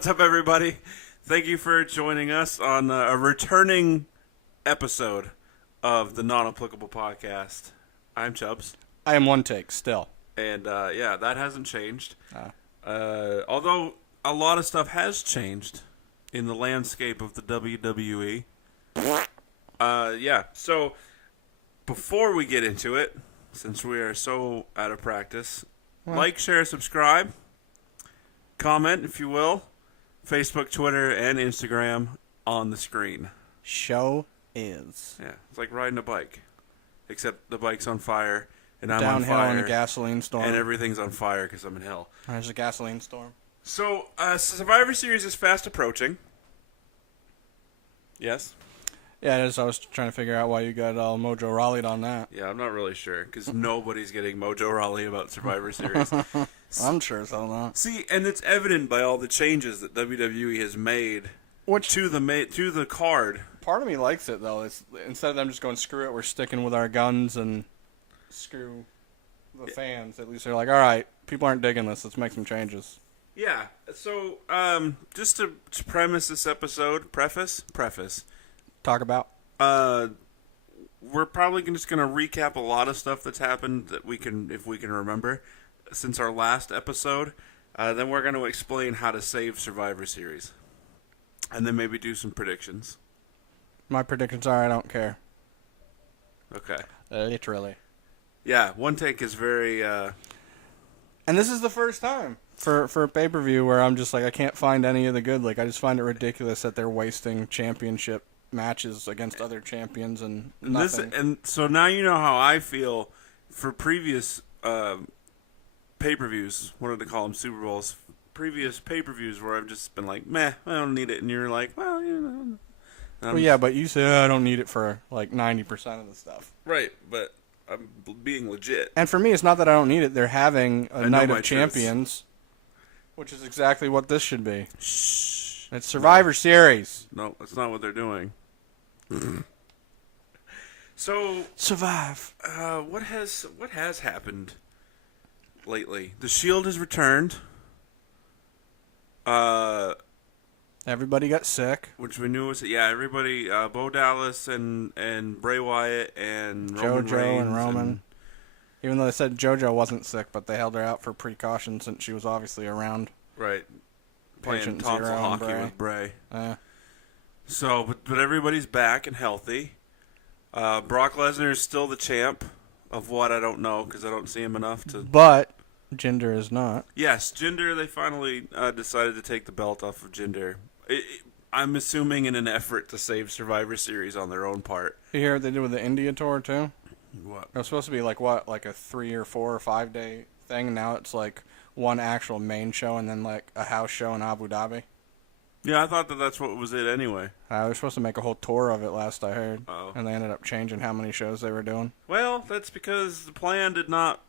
What's up, everybody? Thank you for joining us on a returning episode of the Non-Applicable Podcast. I'm Chubbs. I am one take still. And, that hasn't changed. Although a lot of stuff has changed in the landscape of the WWE. So before we get into it, since we are so out of practice, like, share, subscribe, comment, if you will. Facebook, Twitter, and Instagram on the screen. Show is. Yeah, it's like riding a bike. Except the bike's on fire, and I'm downhill on fire. in a gasoline storm. And everything's on fire because I'm in hell. There's a gasoline storm. So, Survivor Series is fast approaching. Yes? Yeah, it is. I was trying to figure out why you got all Mojo Raleighed on that. Yeah, I'm not really sure, because nobody's getting Mojo Rawley about Survivor Series. I'm sure so not. See, and it's evident by all the changes that WWE has made to the card. Part of me likes it, though. It's, instead of them just going, screw it, we're sticking with our guns and screw the fans. At least they're like, all right, people aren't digging this. Let's make some changes. Yeah, so just to premise this episode, preface. Talk about? We're probably just going to recap a lot of stuff that's happened that if we can remember, since our last episode. Then we're going to explain how to save Survivor Series. And then maybe do some predictions. My predictions are I don't care. Okay. Literally. Yeah, one take is very... And this is the first time for a pay-per-view where I'm just like, I can't find any of the good. Like, I just find it ridiculous that they're wasting championship matches against other champions and nothing. And so now you know how I feel for previous pay-per-views. What did they call them? Super Bowls. Previous pay-per-views where I've just been like, meh, I don't need it. And you're like, well, you know. Well, yeah, but you say, I don't need it for like 90% of the stuff. Right, but I'm being legit. And for me, it's not that I don't need it. They're having a Night of Champions, which is exactly what this should be. Shh. It's Survivor Series. No, that's not what they're doing. So survive. What has happened lately? The Shield has returned. Everybody got sick, which we knew was everybody. Bo Dallas and Bray Wyatt and Roman JoJo Reigns and Roman. Even though they said JoJo wasn't sick, but they held her out for precaution since she was obviously around. Right. Playing Patient tonsil Zero and hockey Bray. with Bray. Yeah. So, but everybody's back and healthy. Brock Lesnar is still the champ of what I don't know because I don't see him enough to. But Jinder is not. Yes, Jinder. They finally decided to take the belt off of Jinder. I'm assuming in an effort to save Survivor Series on their own part. You hear what they did with the India tour too? What? It was supposed to be like a 3 or 4 or 5 day thing. Now it's like one actual main show and then like a house show in Abu Dhabi. Yeah, I thought that's what was it anyway. They were supposed to make a whole tour of it last I heard. Oh. And they ended up changing how many shows they were doing. Well, that's because the plan did not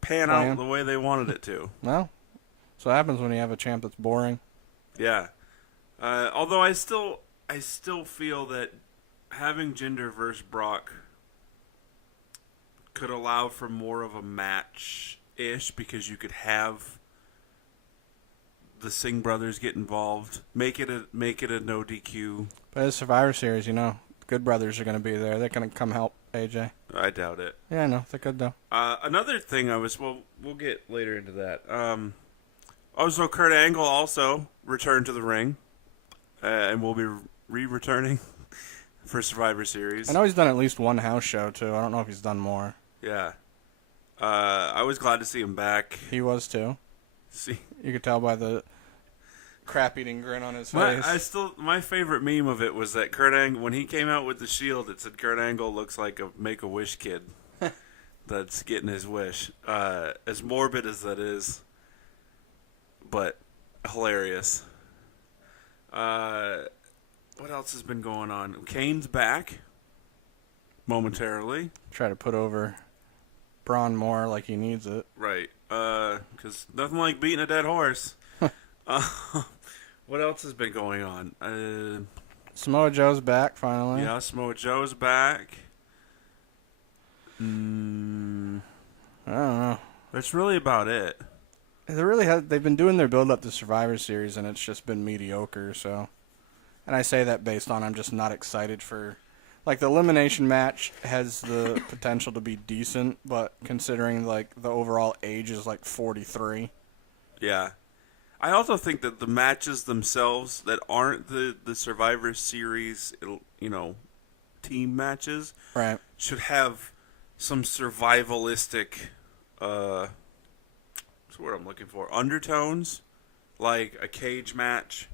pan out the way they wanted it to. Well, so what happens when you have a champ that's boring. Yeah. Although I still feel that having Jinder versus Brock could allow for more of a match-ish because you could have the Singh brothers get involved, make it a no DQ. But it's Survivor Series, you know. Good brothers are going to be there. They're going to come help AJ. I doubt it. Yeah, I know. They could, though. Another thing we'll get later into that. Also, Kurt Angle also returned to the ring, and will be returning for Survivor Series. I know he's done at least one house show, too. I don't know if he's done more. Yeah. I was glad to see him back. He was, too. See, you could tell by the crap-eating grin on his face. My favorite meme of it was that Kurt Angle, when he came out with the Shield, it said Kurt Angle looks like a Make-A-Wish kid that's getting his wish. As morbid as that is, but hilarious. What else has been going on? Kane's back momentarily. Try to put over Braun more like he needs it. Right. Because nothing like beating a dead horse. What else has been going on? Samoa Joe's back finally. Yeah, Samoa Joe's back. I don't know. That's really about it. they've been doing their build up to Survivor Series, and it's just been mediocre. So, and I say that based on I'm just not excited for. Like, the elimination match has the potential to be decent, but considering, like, the overall age is, like, 43. Yeah. I also think that the matches themselves that aren't the Survivor Series, team matches Right. should have some survivalistic, what's the word I'm looking for? Undertones, like a cage match.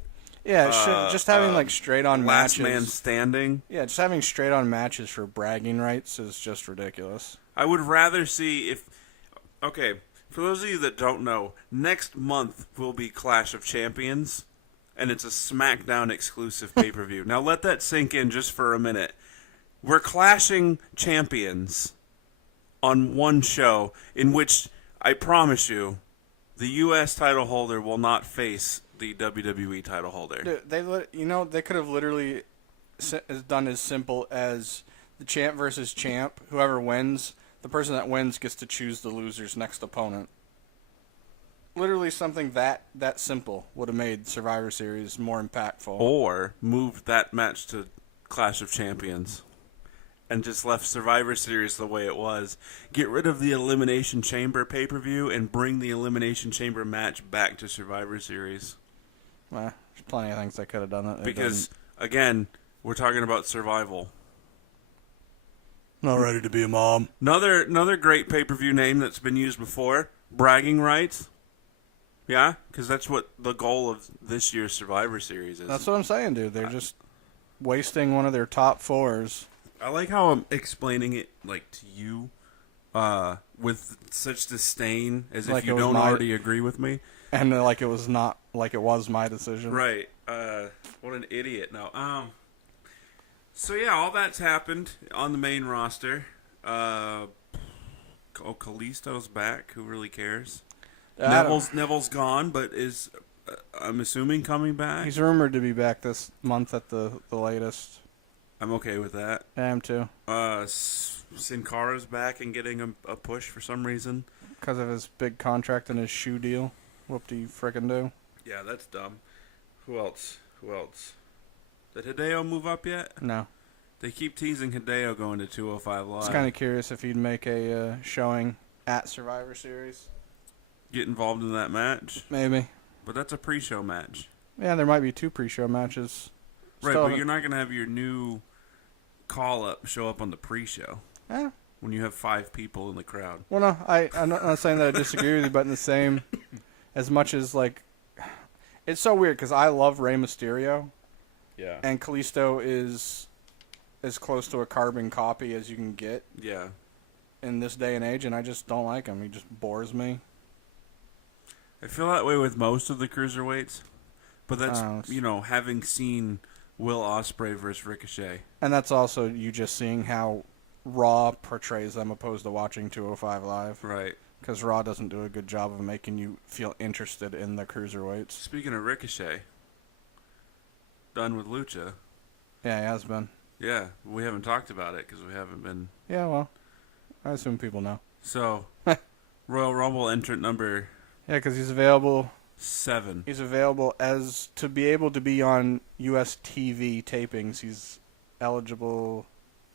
Yeah, just having, like, straight-on Last matches. man standing. Yeah, just having straight-on matches for bragging rights is just ridiculous. I would rather see if... Okay, for those of you that don't know, next month will be Clash of Champions, and it's a SmackDown exclusive pay-per-view. Now let that sink in just for a minute. We're clashing champions on one show in which, I promise you, the U.S. title holder will not face the WWE title holder. Dude, they could have literally done as simple as the champ versus champ. Whoever wins, the person that wins gets to choose the loser's next opponent. Literally something that simple would have made Survivor Series more impactful. Or moved that match to Clash of Champions and just left Survivor Series the way it was. Get rid of the Elimination Chamber pay-per-view and bring the Elimination Chamber match back to Survivor Series. Well, there's plenty of things they could have done. That Because, again, we're talking about survival. Not ready to be a mom. Another great pay-per-view name that's been used before, bragging rights. Yeah, because that's what the goal of this year's Survivor Series is. That's what I'm saying, dude. They're just wasting one of their top fours. I like how I'm explaining it, like, to you, with such disdain, as Like if you it was don't my- already agree with me. And like it was not like it was my decision. Right. What an idiot. No. So yeah, all that's happened on the main roster. Kalisto's back. Who really cares? Neville's gone, but is I'm assuming coming back. He's rumored to be back this month at the latest. I'm okay with that. I am too. Sin Cara's back and getting a push for some reason. Because of his big contract and his shoe deal. Whoop-de frickin' do. Yeah, that's dumb. Who else? Did Hideo move up yet? No. They keep teasing Hideo going to 205 Live. I was kind of curious if he'd make a showing at Survivor Series. Get involved in that match. Maybe. But that's a pre-show match. Yeah, there might be 2 pre-show matches. Right, Still but you're not going to have your new call-up show up on the pre-show. Eh. When you have 5 people in the crowd. Well, no, I'm not saying that I disagree with you, but in the same, as much as, like, it's so weird because I love Rey Mysterio. Yeah. And Kalisto is as close to a carbon copy as you can get. Yeah. In this day and age, and I just don't like him. He just bores me. I feel that way with most of the cruiserweights. But that's, Oh, having seen Will Ospreay versus Ricochet. And that's also you just seeing how Raw portrays them opposed to watching 205 Live. Right. Because Raw doesn't do a good job of making you feel interested in the cruiserweights. Speaking of Ricochet, done with Lucha. Yeah, he has been. Yeah, we haven't talked about it because we haven't been. Yeah, well, I assume people know. So, Royal Rumble entrant number Yeah, because he's available. 7. He's available as to be able to be on U.S. TV tapings. He's eligible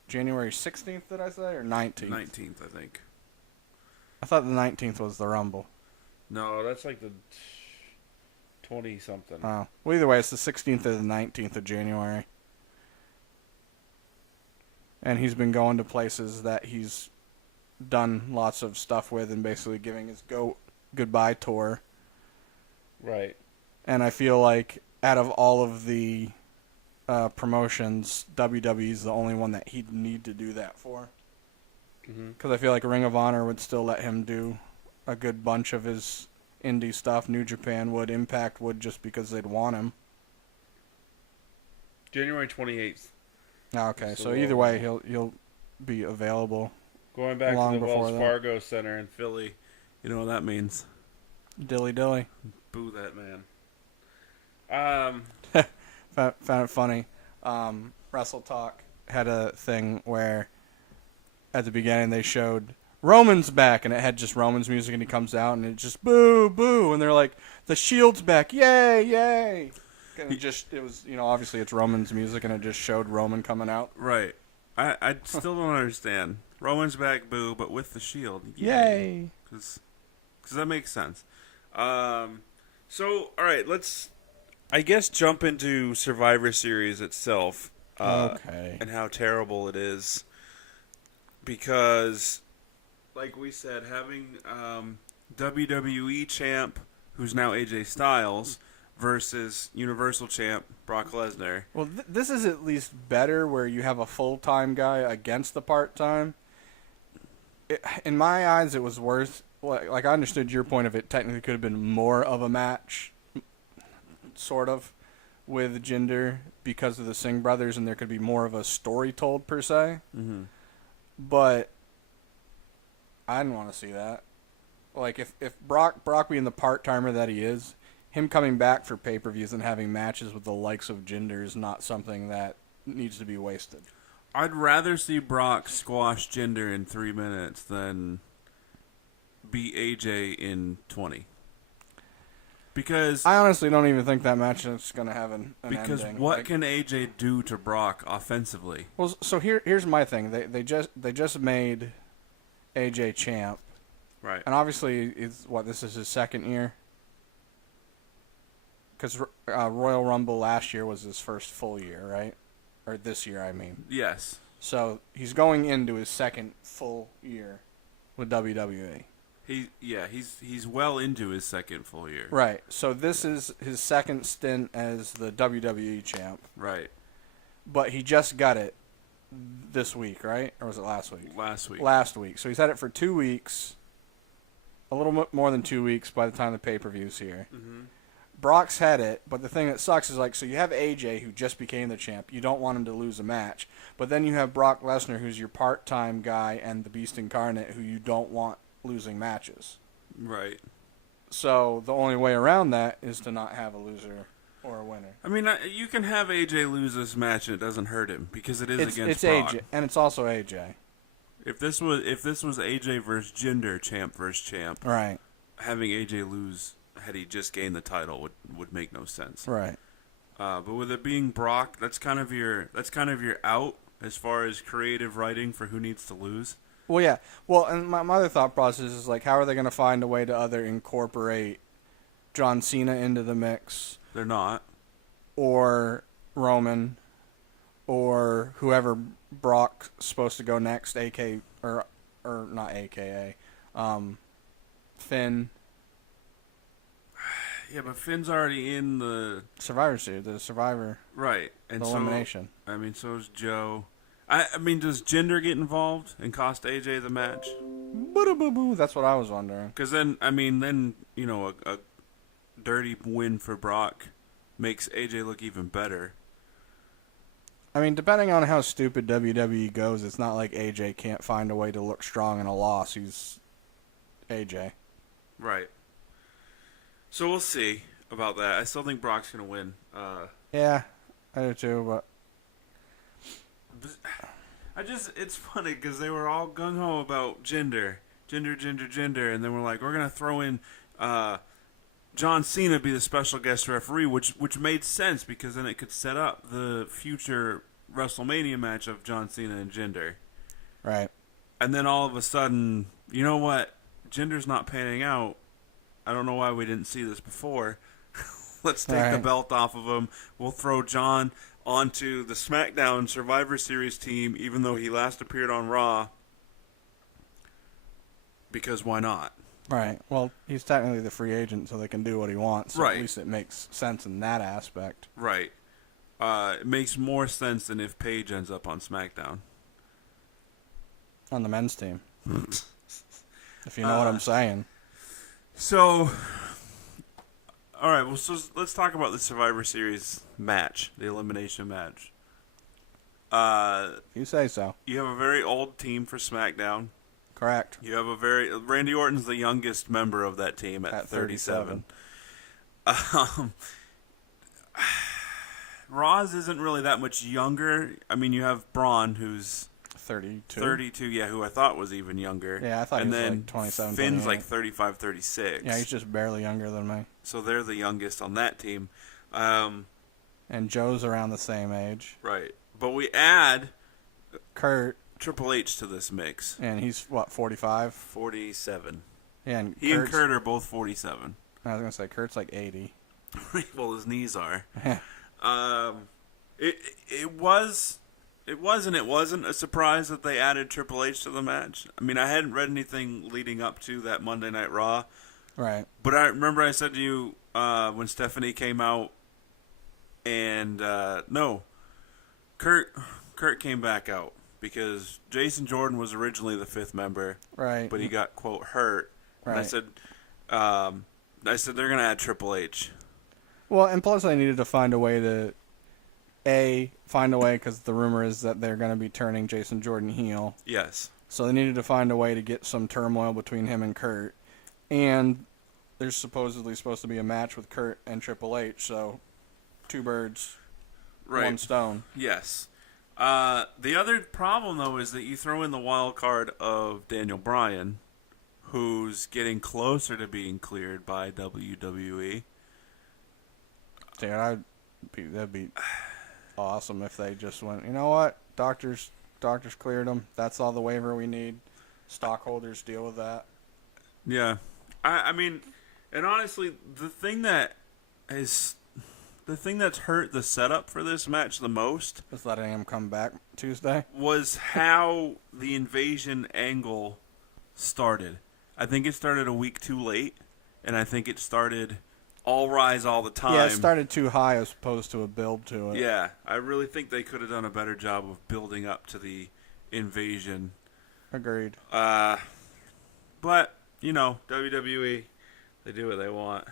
January 16th, did I say, or 19th? 19th, I think. I thought the 19th was the Rumble. No, that's like the 20-something. Oh. Well, either way, it's the 16th or the 19th of January. And he's been going to places that he's done lots of stuff with and basically giving his goodbye tour. Right. And I feel like out of all of the promotions, WWE's the only one that he'd need to do that for. Because I feel like Ring of Honor would still let him do a good bunch of his indie stuff. New Japan would, Impact would, just because they'd want him. January 28th. Okay, so either way, he'll be available. Going back long to the before Wells that. Fargo Center in Philly. You know what that means. Dilly dilly. Boo that man. Found it funny. Wrestle Talk had a thing where at the beginning they showed Roman's back, and it had just Roman's music, and he comes out, and it just boo, boo, and they're like, the Shield's back, yay, yay. And it was, obviously it's Roman's music, and it just showed Roman coming out. Right. I still don't understand. Roman's back, boo, but with the Shield, yay. Because that makes sense. So, all right, let's, I guess, jump into Survivor Series itself. Okay. And how terrible it is. Because, like we said, having WWE champ, who's now AJ Styles, versus Universal champ Brock Lesnar. Well, this is at least better where you have a full-time guy against the part-time. In my eyes, it was worth... Like, I understood your point of it technically could have been more of a match, sort of, with Jinder because of the Singh brothers, and there could be more of a story told, per se. Mm-hmm. But I didn't want to see that. Like, if Brock being the part-timer that he is, him coming back for pay-per-views and having matches with the likes of Jinder is not something that needs to be wasted. I'd rather see Brock squash Jinder in 3 minutes than beat AJ in 20. Because I honestly don't even think that match is going to have an because ending. what can AJ do to Brock offensively? Well, so here's my thing. They just made AJ champ, Right. and obviously this is his second year. Because Royal Rumble last year was his first full year, right? Or this year, I mean. Yes. So he's going into his second full year with WWE. He's well into his second full year. Right. So this is his second stint as the WWE champ. Right. But he just got it this week, right? Or was it last week? Last week. So he's had it for 2 weeks. A little more than 2 weeks by the time the pay-per-view's here. Mm-hmm. Brock's had it, but the thing that sucks is, like, so you have AJ, who just became the champ. You don't want him to lose a match. But then you have Brock Lesnar, who's your part-time guy, and the Beast Incarnate, who you don't want losing matches. Right. So the only way around that is to not have a loser or a winner. I mean, you can have AJ lose this match and it doesn't hurt him because it is against Brock. AJ, and it's also AJ. If this was AJ versus Jinder, champ versus champ, right? Having AJ lose had he just gained the title would make no sense. Right. But with it being Brock, that's kind of your out as far as creative writing for who needs to lose. Well, yeah. Well, and my other thought process is, like, how are they going to find a way to incorporate John Cena into the mix? They're not. Or Roman, or whoever Brock's supposed to go next, or not AKA, Finn. Yeah, but Finn's already in the Survivor Series, the Survivor. Right. And elimination. I mean, so is Joe. I mean, does Jinder get involved and cost AJ the match? Boo-boo-boo. That's what I was wondering. Because then, a dirty win for Brock makes AJ look even better. I mean, depending on how stupid WWE goes, it's not like AJ can't find a way to look strong in a loss. He's AJ. Right. So we'll see about that. I still think Brock's going to win. Yeah, I do too, but... It's funny because they were all gung-ho about Jinder, and then we're like, we're going to throw in John Cena be the special guest referee, which made sense because then it could set up the future WrestleMania match of John Cena and Jinder. Right. And then all of a sudden, you know what? Jinder's not panning out. I don't know why we didn't see this before. Let's take the belt off of him. We'll throw John onto the SmackDown Survivor Series team, even though he last appeared on Raw. Because why not? Right. Well, he's technically the free agent, so they can do what he wants. So right. At least it makes sense in that aspect. Right. It makes more sense than if Paige ends up on SmackDown. On the men's team. If you know what I'm saying. So... All right, well, so let's talk about the Survivor Series match, the elimination match. You say so. You have a very old team for SmackDown. Correct. You have Randy Orton's the youngest member of that team at 37. Raw's isn't really that much younger. I mean, you have Braun, who's 32. 32, yeah, who I thought was even younger. Yeah, I thought and he was then like 27, Finn's 28. like 35, 36. Yeah, he's just barely younger than me. So they're the youngest on that team. And Joe's around the same age. Right. But we add Kurt. Triple H to this mix. And he's, what, 45? 47. Yeah, and He and Kurt are both 47. I was going to say, Kurt's like 80. Well, his knees are. Yeah. It was and it wasn't a surprise that they added Triple H to the match. I mean, I hadn't read anything leading up to that Monday Night Raw. Right. But I remember I said to you when Stephanie came out, and no, Kurt came back out because Jason Jordan was originally the 5th member. Right. But he got, quote, hurt. Right. And I said they're going to add Triple H. Well, and plus they needed to find a way to, because the rumor is that they're going to be turning Jason Jordan heel. Yes. So they needed to find a way to get some turmoil between him and Kurt. And there's supposedly supposed to be a match with Kurt and Triple H, so 2 birds, Right. 1 stone. Yes. The other problem, though, is that you throw in the wild card of Daniel Bryan, who's getting closer to being cleared by WWE. Dude, that'd be awesome if they just went, you know what? Doctors cleared him. That's all the waiver we need. Stockholders deal with that. Yeah. I mean, and honestly, the thing that's hurt the setup for this match the most Just letting him come back Tuesday. was how the invasion angle started. I think it started a week too late, and I think it started all rise all the time. Yeah, it started too high as opposed to a build to it. Yeah, I really think they could have done a better job of building up to the invasion. Agreed. But, you know, WWE, they do what they want.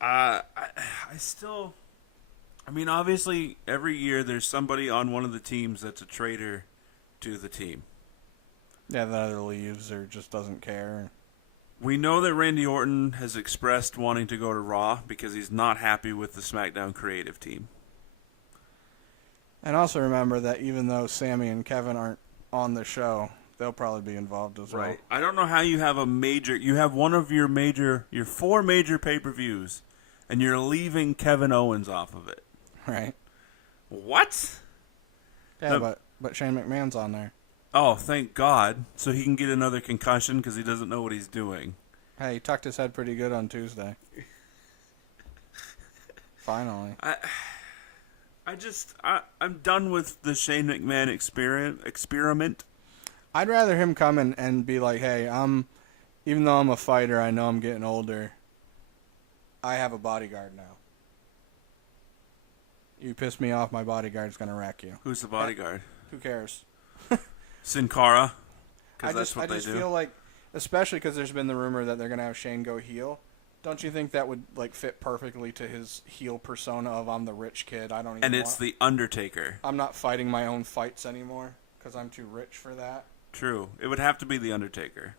I mean, obviously, every year there's somebody on one of the teams that's a traitor to the team. Yeah, that either leaves or just doesn't care. We know that Randy Orton has expressed wanting to go to Raw because he's not happy with the SmackDown creative team. And also remember that even though Sammy and Kevin aren't on the show, they'll probably be involved as well. Right. I don't know how you have you have one of your 4 major pay-per-views, and you're leaving Kevin Owens off of it. Right. What? Yeah, but Shane McMahon's on there. Oh, thank God. So he can get another concussion because he doesn't know what he's doing. Hey, he tucked his head pretty good on Tuesday. Finally. I'm done with the Shane McMahon experiment. I'd rather him come and be like, hey, even though I'm a fighter, I know I'm getting older. I have a bodyguard now. You piss me off, my bodyguard's going to wreck you. Who's the bodyguard? Who cares? Sin Cara. I Because that's what they just do. feel like, especially because there's been the rumor that they're going to have Shane go heel. Don't you think that would like fit perfectly to his heel persona of I'm the rich kid? I don't even. And it's the Undertaker. I'm not fighting my own fights anymore because I'm too rich for that. True. It would have to be the Undertaker.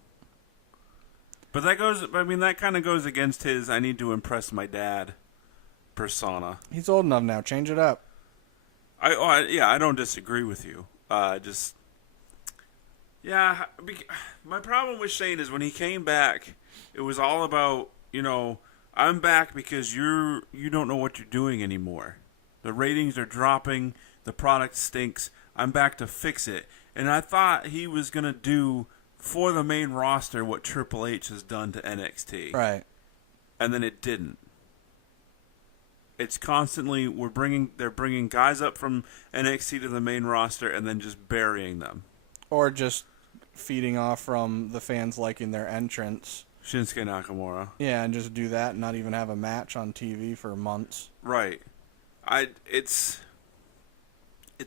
But that kind of goes against his I need to impress my dad persona. He's old enough now. Change it up. I don't disagree with you. My problem with Shane is when he came back, it was all about, I'm back because you don't know what you're doing anymore. The ratings are dropping. The product stinks. I'm back to fix it. And I thought he was going to do for the main roster what Triple H has done to NXT. Right. And then it didn't. It's constantly they're bringing guys up from NXT to the main roster and then just burying them. Or just feeding off from the fans liking their entrance. Shinsuke Nakamura. Yeah, and just do that and not even have a match on TV for months. Right. It's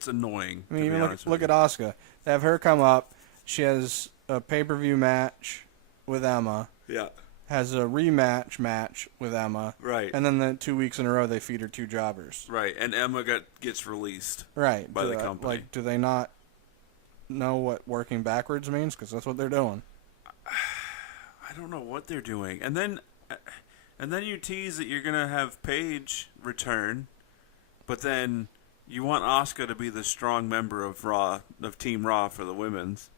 annoying. I mean, even look at Asuka. They have her come up. She has a pay-per-view match with Emma. Yeah. Has a rematch match with Emma. Right. And then the 2 weeks in a row they feed her 2 jobbers. Right. And Emma gets released. Right. By the company. Like, do they not know what working backwards means? Because that's what they're doing. I don't know what they're doing. And then you tease that you're gonna have Paige return, but then You want Asuka to be the strong member of Team Raw for the women's,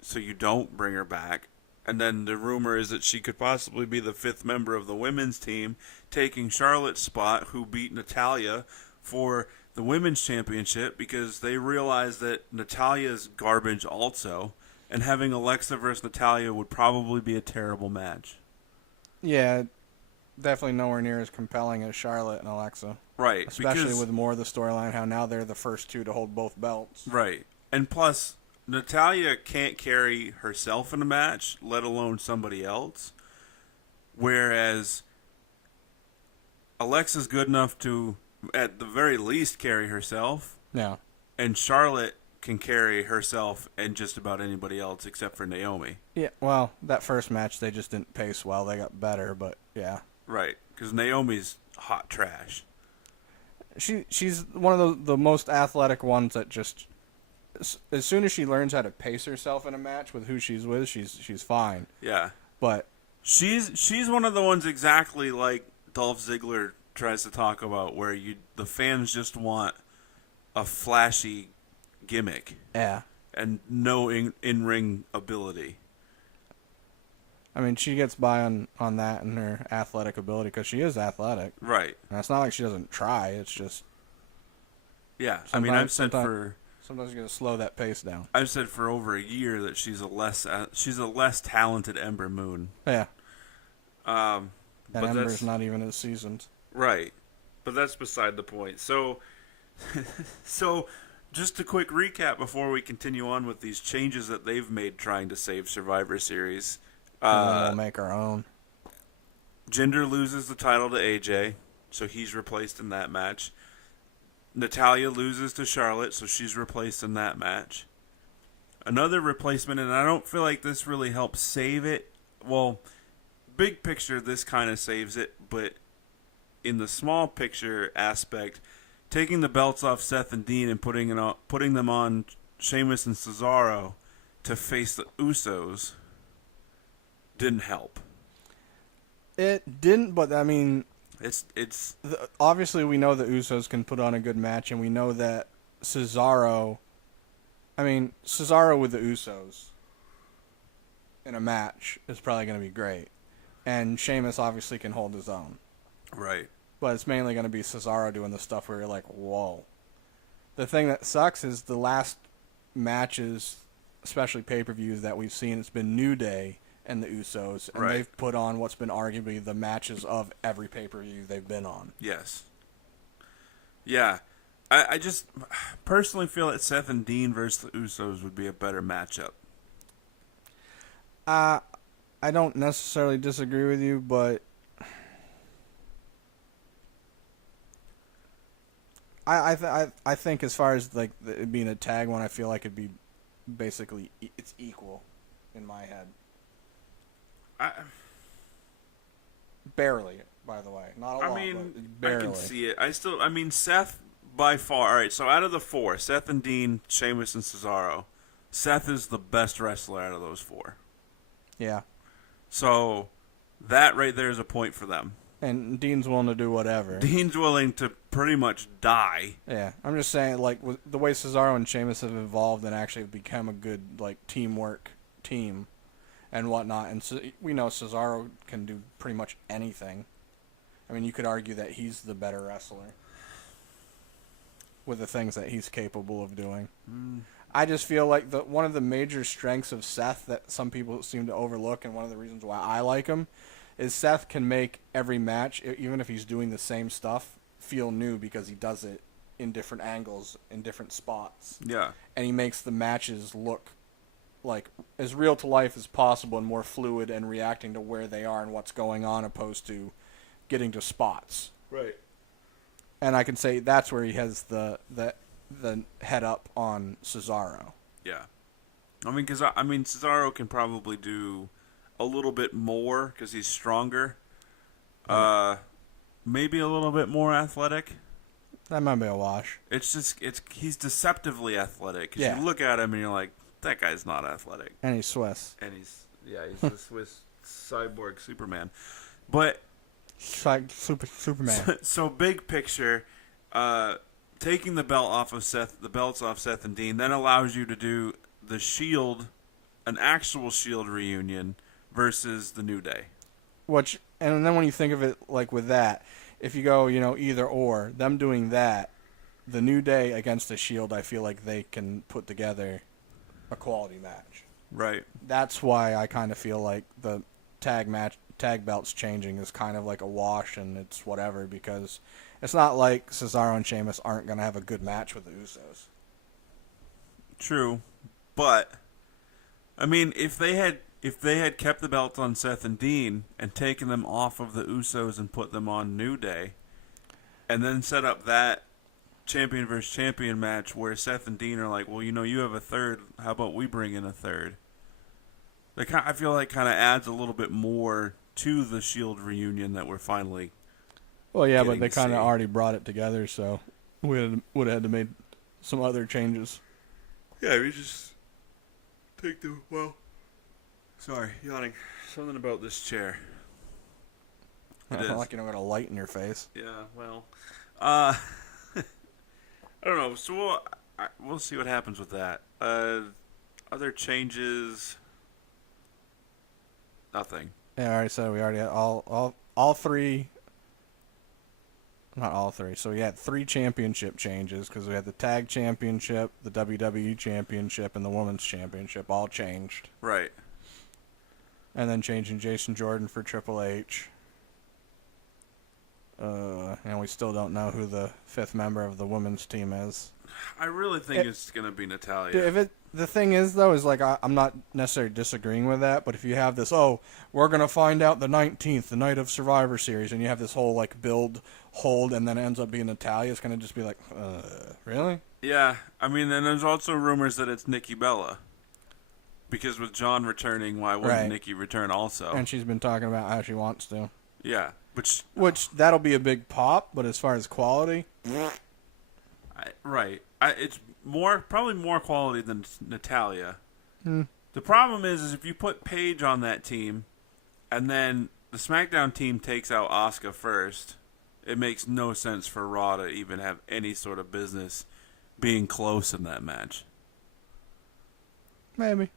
so you don't bring her back. And then the rumor is that she could possibly be the 5th member of the women's team, taking Charlotte's spot, who beat Natalya for the women's championship, because they realize that Natalya's garbage also, and having Alexa versus Natalya would probably be a terrible match. Yeah, definitely nowhere near as compelling as Charlotte and Alexa. Right. Especially with more of the storyline, how now they're the first two to hold both belts. Right. And plus, Natalya can't carry herself in a match, let alone somebody else. Whereas Alexa's good enough to, at the very least, carry herself. Yeah. And Charlotte can carry herself and just about anybody else except for Naomi. Yeah, well, that first match they just didn't pace well. They got better, but yeah. Right, because Naomi's hot trash. She's one of the most athletic ones that just, as soon as she learns how to pace herself in a match with who she's with, she's fine. Yeah. But she's one of the ones exactly like Dolph Ziggler tries to talk about, where the fans just want a flashy gimmick. Yeah. And no in-ring ability. I mean, she gets by on that and her athletic ability, because she is athletic. Right. And it's not like she doesn't try. It's just... Yeah. I mean, I've said for... Sometimes you got to slow that pace down. I've said for over a year that she's a less talented Ember Moon. Yeah. And Ember's not even as seasoned. Right. But that's beside the point. So just a quick recap before we continue on with these changes that they've made trying to save Survivor Series. And then we'll make our own. Jinder loses the title to AJ, so he's replaced in that match. Natalya loses to Charlotte, so she's replaced in that match. Another replacement, and I don't feel like this really helps save it. Well, big picture, this kind of saves it, but in the small picture aspect, taking the belts off Seth and Dean and putting them on Sheamus and Cesaro to face the Usos didn't help. It didn't, but I mean, obviously we know the Usos can put on a good match, and we know that Cesaro with the Usos in a match is probably going to be great, and Sheamus obviously can hold his own. Right. But it's mainly going to be Cesaro doing the stuff where you're like, whoa. The thing that sucks is the last matches, especially pay-per-views that we've seen, it's been New Day and the Usos, and they've put on what's been arguably the matches of every pay-per-view they've been on. Yes. Yeah. I just personally feel that Seth and Dean versus the Usos would be a better matchup. I don't necessarily disagree with you, but I think as far as like it being a tag one, I feel like it'd be basically it's equal in my head. Barely, by the way, not a lot. But barely. I can see it. Seth by far. All right, so out of the four, Seth and Dean, Sheamus and Cesaro, Seth is the best wrestler out of those four. Yeah. So that right there is a point for them. And Dean's willing to do whatever. Dean's willing to pretty much die. Yeah, I'm just saying, like, with the way Cesaro and Sheamus have evolved and actually have become a good, like, teamwork team and whatnot. And so we know Cesaro can do pretty much anything. I mean, you could argue that he's the better wrestler with the things that he's capable of doing. I just feel like one of the major strengths of Seth that some people seem to overlook, and one of the reasons why I like him, is Seth can make every match, even if he's doing the same stuff, feel new because he does it in different angles, in different spots. Yeah. And he makes the matches look like as real to life as possible and more fluid and reacting to where they are and what's going on, opposed to getting to spots. Right. And I can say that's where he has the head up on Cesaro. Yeah. Cesaro can probably do a little bit more because he's stronger. Maybe a little bit more athletic. That might be a wash. He's deceptively athletic. 'Cause you look at him and you're like, that guy's not athletic. And he's Swiss. And he's the Swiss cyborg Superman. But Superman. So big picture, taking the belts off Seth and Dean, then allows you to do the Shield, an actual Shield reunion versus the New Day. And then when you think of it like with that, if you go, either or, them doing that, the New Day against the Shield, I feel like they can put together a quality match. Right. That's why I kind of feel like the tag belts changing is kind of like a wash, and it's whatever, because it's not like Cesaro and Sheamus aren't going to have a good match with the Usos. True, but I mean, if they had kept the belts on Seth and Dean and taken them off of the Usos and put them on New Day, and then set up that champion versus champion match where Seth and Dean are like, well, you have a third. How about we bring in a third? I feel like kind of adds a little bit more to the Shield reunion that we're finally. Well, yeah, but they kind of already brought it together, so we would have had to make some other changes. Yeah, we just take the Sorry, yawning. Something about this chair. It's not like you don't got a light in your face. Yeah, well, I don't know. So we'll see what happens with that. Other changes. Nothing. Yeah, I already said we already had all three. Not all three. So we had 3 championship changes because we had the tag championship, the WWE championship, and the women's championship all changed. Right. And then changing Jason Jordan for Triple H. And we still don't know who the 5th member of the women's team is. I really think it's going to be Natalya. The thing is, though, is like I'm not necessarily disagreeing with that, but if you have this, we're going to find out the 19th, the night of Survivor Series, and you have this whole like build, hold, and then it ends up being Natalya, it's going to just be like, really? Yeah, I mean, and there's also rumors that it's Nikki Bella. Because with John returning, why wouldn't Nikki return also? And she's been talking about how she wants to. Yeah, which that'll be a big pop, but as far as quality, it's probably more quality than Natalya. Hmm. The problem is if you put Paige on that team, and then the SmackDown team takes out Asuka first, it makes no sense for Raw to even have any sort of business being close in that match. Maybe.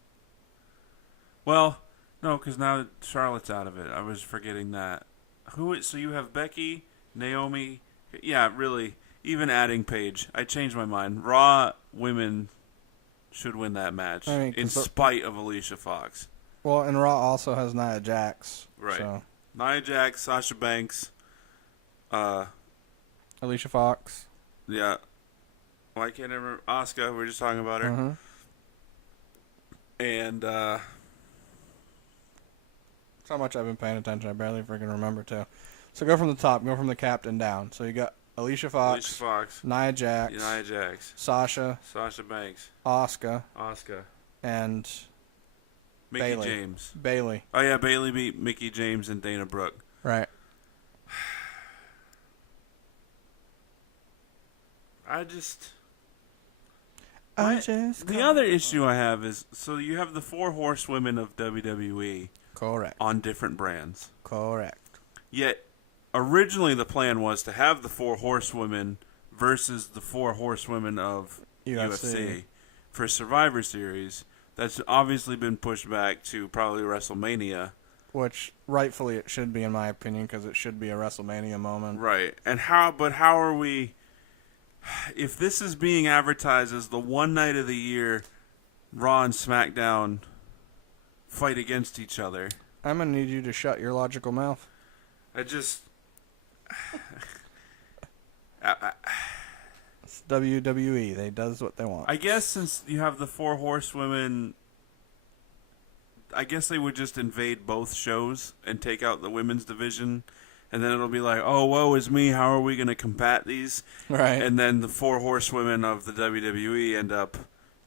Well, no, because now Charlotte's out of it. I was forgetting that. So you have Becky, Naomi. Yeah, really. Even adding Paige. I changed my mind. Raw women should win that match in spite of Alicia Fox. Well, and Raw also has Nia Jax. Right. So. Nia Jax, Sasha Banks. Alicia Fox. Yeah. Well, I can't remember. Asuka, we were just talking about her. Mm-hmm. And, That's how much I've been paying attention. I barely freaking remember, too. So go from the top. Go from the captain down. So you got Alicia Fox. Nia Jax. Sasha Banks. Asuka. And Mickey James. Bailey. Oh, yeah, Bailey beat Mickey James and Dana Brooke. Right. The other issue I have is, so you have the 4 horsewomen of WWE. Correct. On different brands. Correct. Yet, originally the plan was to have the 4 horsewomen versus the 4 horsewomen of UFC for Survivor Series. That's obviously been pushed back to probably WrestleMania. Which, rightfully, it should be, in my opinion, because it should be a WrestleMania moment. Right. And how are we... If this is being advertised as the one night of the year Raw and SmackDown fight against each other... I'm going to need you to shut your logical mouth. It's WWE. They does what they want. I guess since you have the 4 horsewomen... I guess they would just invade both shows and take out the women's division... And then it'll be like, oh, woe is me, how are we going to combat these? Right. And then the 4 horsewomen of the WWE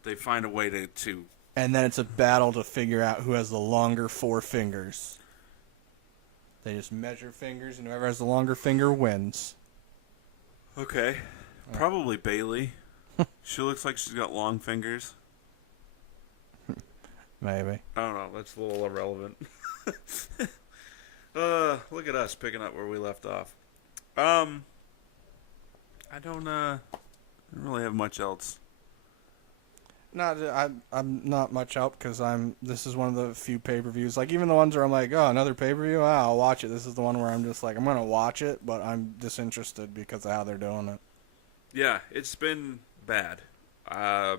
they find a way to... And then it's a battle to figure out who has the longer 4 fingers. They just measure fingers, and whoever has the longer finger wins. Okay. Probably Bailey. She looks like she's got long fingers. Maybe. I don't know, that's a little irrelevant. Look at us picking up where we left off. I don't I don't really have much else. I'm not much help because this is one of the few pay-per-views, like even the ones where I'm like, oh, another pay-per-view, I'll watch it. This is the one where I'm just like, I'm gonna watch it, but I'm disinterested because of how they're doing it. Yeah, it's been bad. I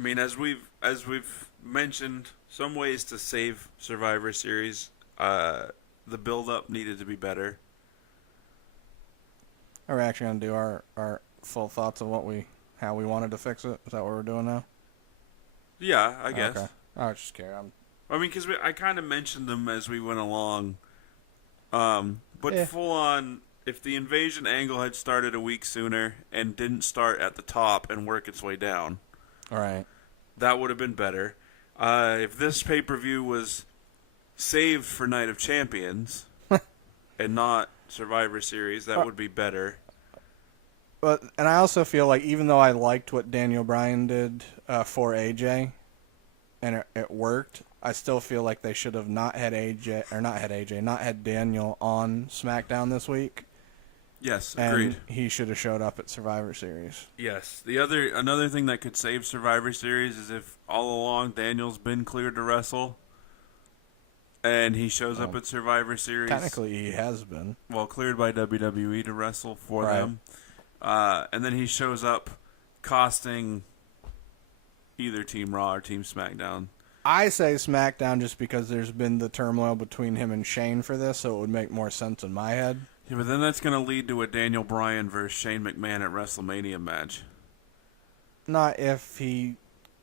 mean, as we've mentioned, some ways to save Survivor Series. The build-up needed to be better. Are we actually gonna do our full thoughts of how we wanted to fix it? Is that what we're doing now? Yeah, I guess. Okay. I was just curious. I mean, because I kind of mentioned them as we went along. But Yeah. full on, if the invasion angle had started a week sooner and didn't start at the top and work its way down, All right. that would have been better. If this pay-per-view was saved for Night of Champions and not Survivor Series, that would be better. And I also feel like even though I liked what Daniel Bryan did for AJ, and it worked, I still feel like they should have not had Daniel on SmackDown this week. Yes, And agreed. he should have showed up at Survivor Series. Yes. Another thing that could save Survivor Series is if all along Daniel's been cleared to wrestle and he shows up at Survivor Series. Technically, he has been. Well, cleared by WWE to wrestle for Right. them. And then he shows up costing either Team Raw or Team SmackDown. I say SmackDown just because there's been the turmoil between him and Shane for this, so it would make more sense in my head. Yeah, but then that's going to lead to a Daniel Bryan versus Shane McMahon at WrestleMania match. Not if he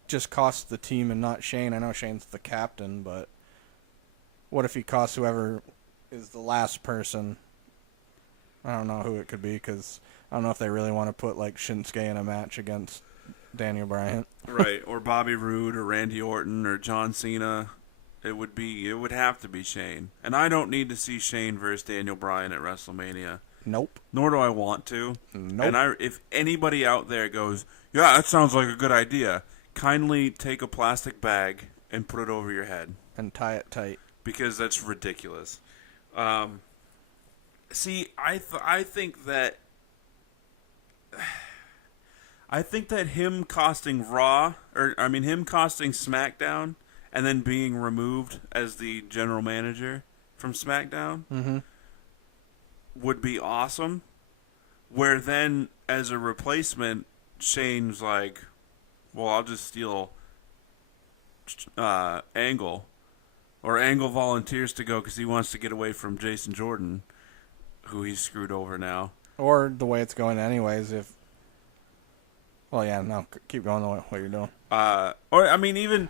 just costs the team and not Shane. I know Shane's the captain, but what if he costs whoever is the last person? I don't know who it could be because I don't know if they really want to put like Shinsuke in a match against Daniel Bryan. Right, or Bobby Roode or Randy Orton or John Cena. It would have to be Shane. And I don't need to see Shane versus Daniel Bryan at WrestleMania. Nope. Nor do I want to. Nope. And if anybody out there goes, yeah, that sounds like a good idea, kindly take a plastic bag and put it over your head. And tie it tight. Because that's ridiculous. See, I think that him costing him costing SmackDown and then being removed as the general manager from SmackDown would be awesome. Where then, as a replacement, Shane's like, well, I'll just steal Angle. Or Angle volunteers to go because he wants to get away from Jason Jordan, who he's screwed over now. Or the way it's going anyways, if... Well, yeah, no, keep going the way what you're doing. Even...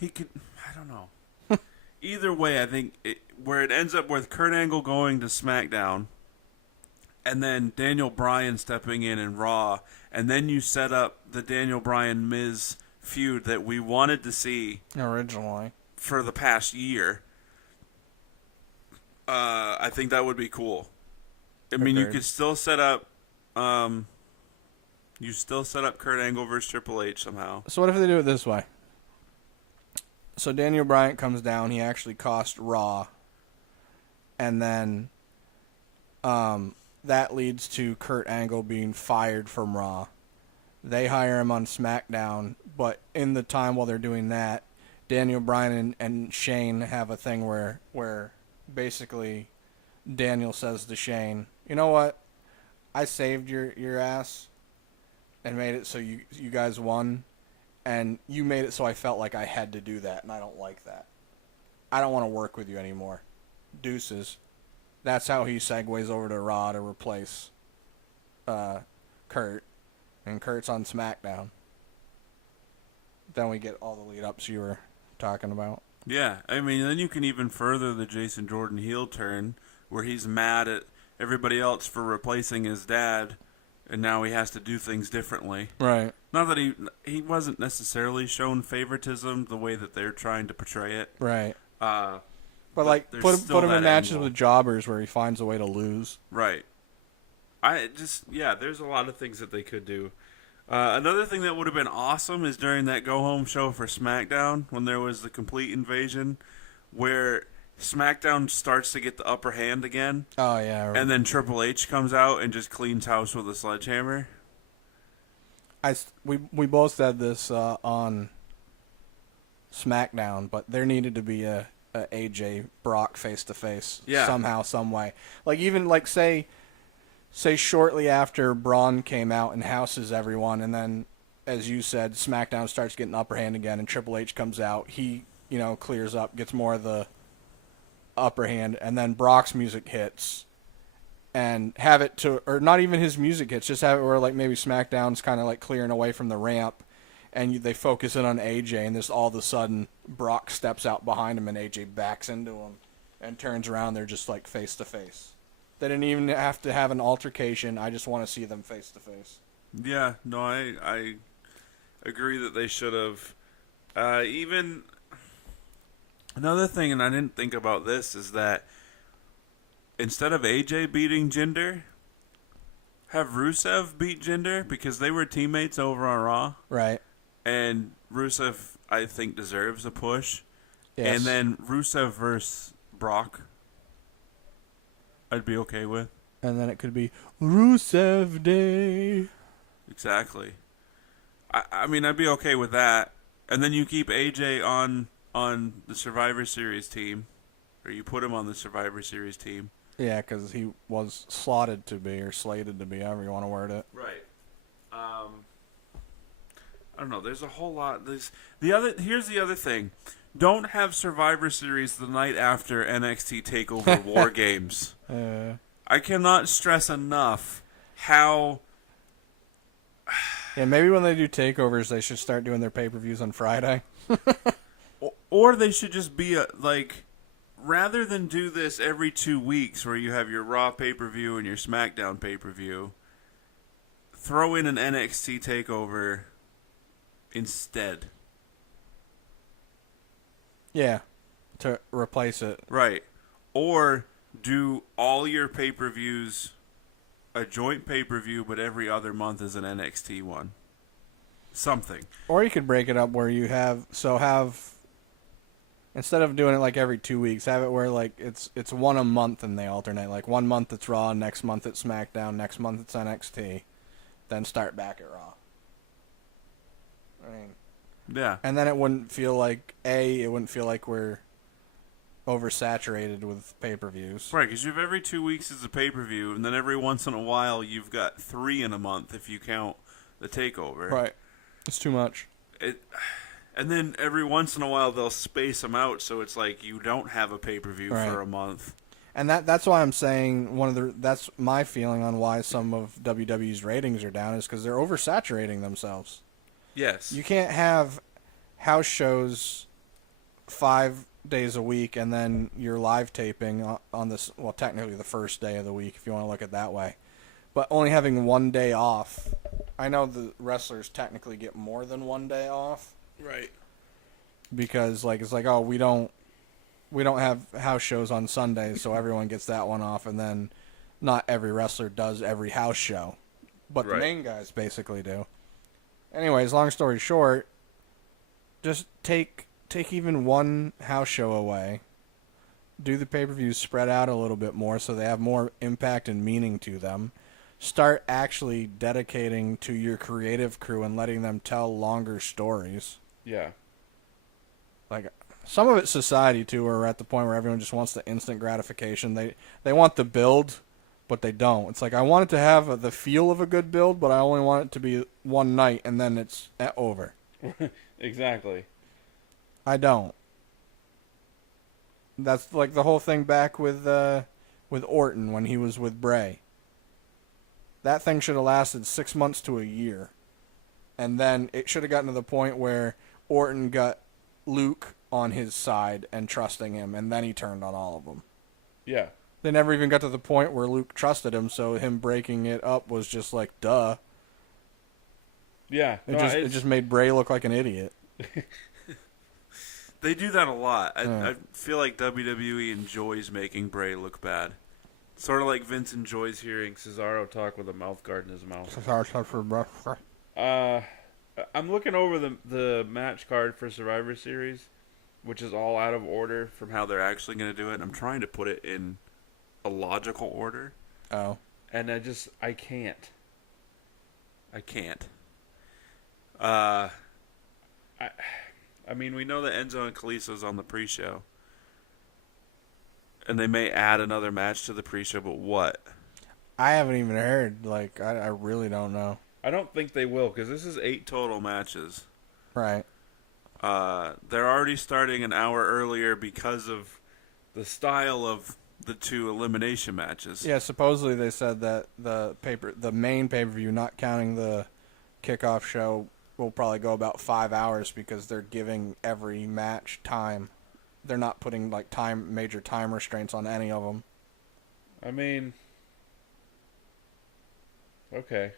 He could... I don't know. Either way, I think where it ends up with Kurt Angle going to SmackDown, and then Daniel Bryan stepping in Raw, and then you set up the Daniel Bryan-Miz feud that we wanted to see... Originally. For the past year, I think that would be cool. I mean, you could still set up, Kurt Angle versus Triple H somehow. So what if they do it this way? So Daniel Bryan comes down. He actually cost Raw, and then that leads to Kurt Angle being fired from Raw. They hire him on SmackDown, but in the time while they're doing that, Daniel Bryan and Shane have a thing where basically Daniel says to Shane, you know what? I saved your ass and made it so you guys won, and you made it so I felt like I had to do that, and I don't like that. I don't want to work with you anymore. Deuces. That's how he segues over to Raw to replace Kurt, and Kurt's on SmackDown. Then we get all the lead-ups you were talking about. Yeah, I mean, then you can even further the Jason Jordan heel turn, where he's mad at everybody else for replacing his dad, and now he has to do things differently. Right. Not that he wasn't necessarily shown favoritism the way that they're trying to portray it. Right. But like, put him in matches angle. with jobbers where he finds a way to lose. Right. There's a lot of things that they could do. Another thing that would have been awesome is during that go-home show for SmackDown, when there was the complete invasion, where SmackDown starts to get the upper hand again, Oh yeah. and then Triple H comes out and just cleans house with a sledgehammer. We both said this on SmackDown, but there needed to be a AJ Brock face to face somehow, some way. Like even like say shortly after Braun came out and houses everyone, and then as you said, SmackDown starts getting the upper hand again, and Triple H comes out. He clears up, gets more of the upper hand, and then Brock's music hits. And have it to, or not even his music hits, just have it where like maybe SmackDown's kind of like clearing away from the ramp, and they focus in on AJ, and this all of a sudden Brock steps out behind him, and AJ backs into him, and turns around. They're just like face to face. They didn't even have to have an altercation. I just want to see them face to face. Yeah, no, I agree that they should have. Even another thing, and I didn't think about this, is that instead of AJ beating Jinder, have Rusev beat Jinder, because they were teammates over on Raw. Right. And Rusev, I think, deserves a push. Yes. And then Rusev versus Brock, I'd be okay with. And then it could be Rusev Day. Exactly. I mean, I'd be okay with that. And then you keep AJ on the Survivor Series team, or you put him on the Survivor Series team. Yeah, because he was slotted to be, or slated to be, however you want to word it. Right. I don't know. There's a whole lot. Here's the other thing. Don't have Survivor Series the night after NXT TakeOver War Games. I cannot stress enough how. Yeah, maybe when they do takeovers, they should start doing their pay-per-views on Friday. Or they should just be rather than do this every 2 weeks where you have your Raw pay-per-view and your SmackDown pay-per-view, throw in an NXT TakeOver instead. Yeah, to replace it. Right. Or do all your pay-per-views a joint pay-per-view, but every other month is an NXT one. Something. Or you could break it up where you have instead of doing it like every 2 weeks, have it where like it's one a month and they alternate. Like 1 month it's Raw, next month it's SmackDown, next month it's NXT, then start back at Raw. I mean, yeah. And then it wouldn't feel like we're oversaturated with pay-per-views. Right, because you have every 2 weeks is a pay-per-view, and then every once in a while you've got 3 in a month if you count the TakeOver. Right. It's too much. And then every once in a while they'll space them out, so it's like you don't have a pay-per-view for a month. And that's why I'm saying that's my feeling on why some of WWE's ratings are down, is because they're oversaturating themselves. Yes. You can't have house shows 5 days a week and then you're live taping on this, well, technically the first day of the week if you want to look at it that way, but only having 1 day off. I know the wrestlers technically get more than 1 day off. Right. Because like it's like, oh, we don't have house shows on Sundays, so everyone gets that one off, and then not every wrestler does every house show, but the main guys basically do. Anyways, long story short, just take even one house show away. Do the pay-per-views spread out a little bit more so they have more impact and meaning to them. Start actually dedicating to your creative crew and letting them tell longer stories. Yeah. Like, some of it's society, too, where we're at the point where everyone just wants the instant gratification. They want the build, but they don't. It's like, I want it to have the feel of a good build, but I only want it to be one night, and then it's over. Exactly. I don't. That's like the whole thing back with Orton when he was with Bray. That thing should have lasted 6 months to a year. And then it should have gotten to the point where Orton got Luke on his side and trusting him, and then he turned on all of them. Yeah. They never even got to the point where Luke trusted him, so him breaking it up was just like, duh. Yeah. It just made Bray look like an idiot. They do that a lot. I feel like WWE enjoys making Bray look bad. Sort of like Vince enjoys hearing Cesaro talk with a mouth guard in his mouth. I'm looking over the match card for Survivor Series, which is all out of order from how they're actually going to do it. I'm trying to put it in a logical order. Oh. And I can't. I can't. I mean, we know that Enzo and Kalisto's on the pre-show. And they may add another match to the pre-show, but what? I haven't even heard. Like, I really don't know. I don't think they will, because this is 8 total matches. Right. They're already starting an hour earlier because of the style of the 2 elimination matches. Yeah, supposedly they said that the main pay-per-view, not counting the kickoff show, will probably go about 5 hours because they're giving every match time. They're not putting like major time restraints on any of them. I mean, okay.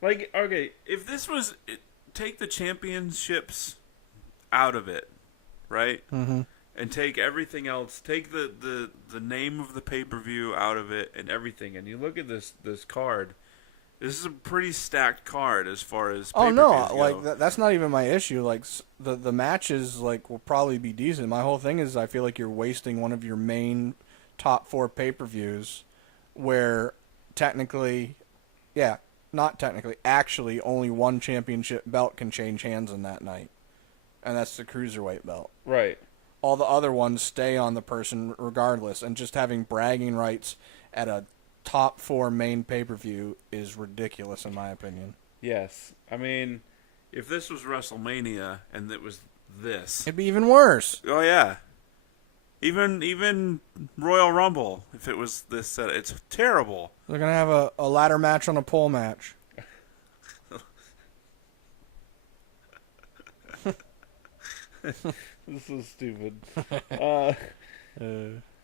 Like, okay, if this was take the championships out of it, right? Mm-hmm. And take everything else, take the name of the pay-per-view out of it and everything, and you look at this card. This is a pretty stacked card as far as pay-per-views go. Like that's not even my issue. Like the matches like will probably be decent. My whole thing is I feel like you're wasting one of your main top 4 pay-per-views where technically, yeah, not technically, actually only one championship belt can change hands in that night. And that's the cruiserweight belt. Right. All the other ones stay on the person regardless, and just having bragging rights at a top 4 main pay-per-view is ridiculous in my opinion. Yes. I mean, if this was WrestleMania and it was this, it'd be even worse. Oh yeah. Even Royal Rumble, if it was this set, it's terrible. They're going to have a ladder match on a pole match. This is stupid.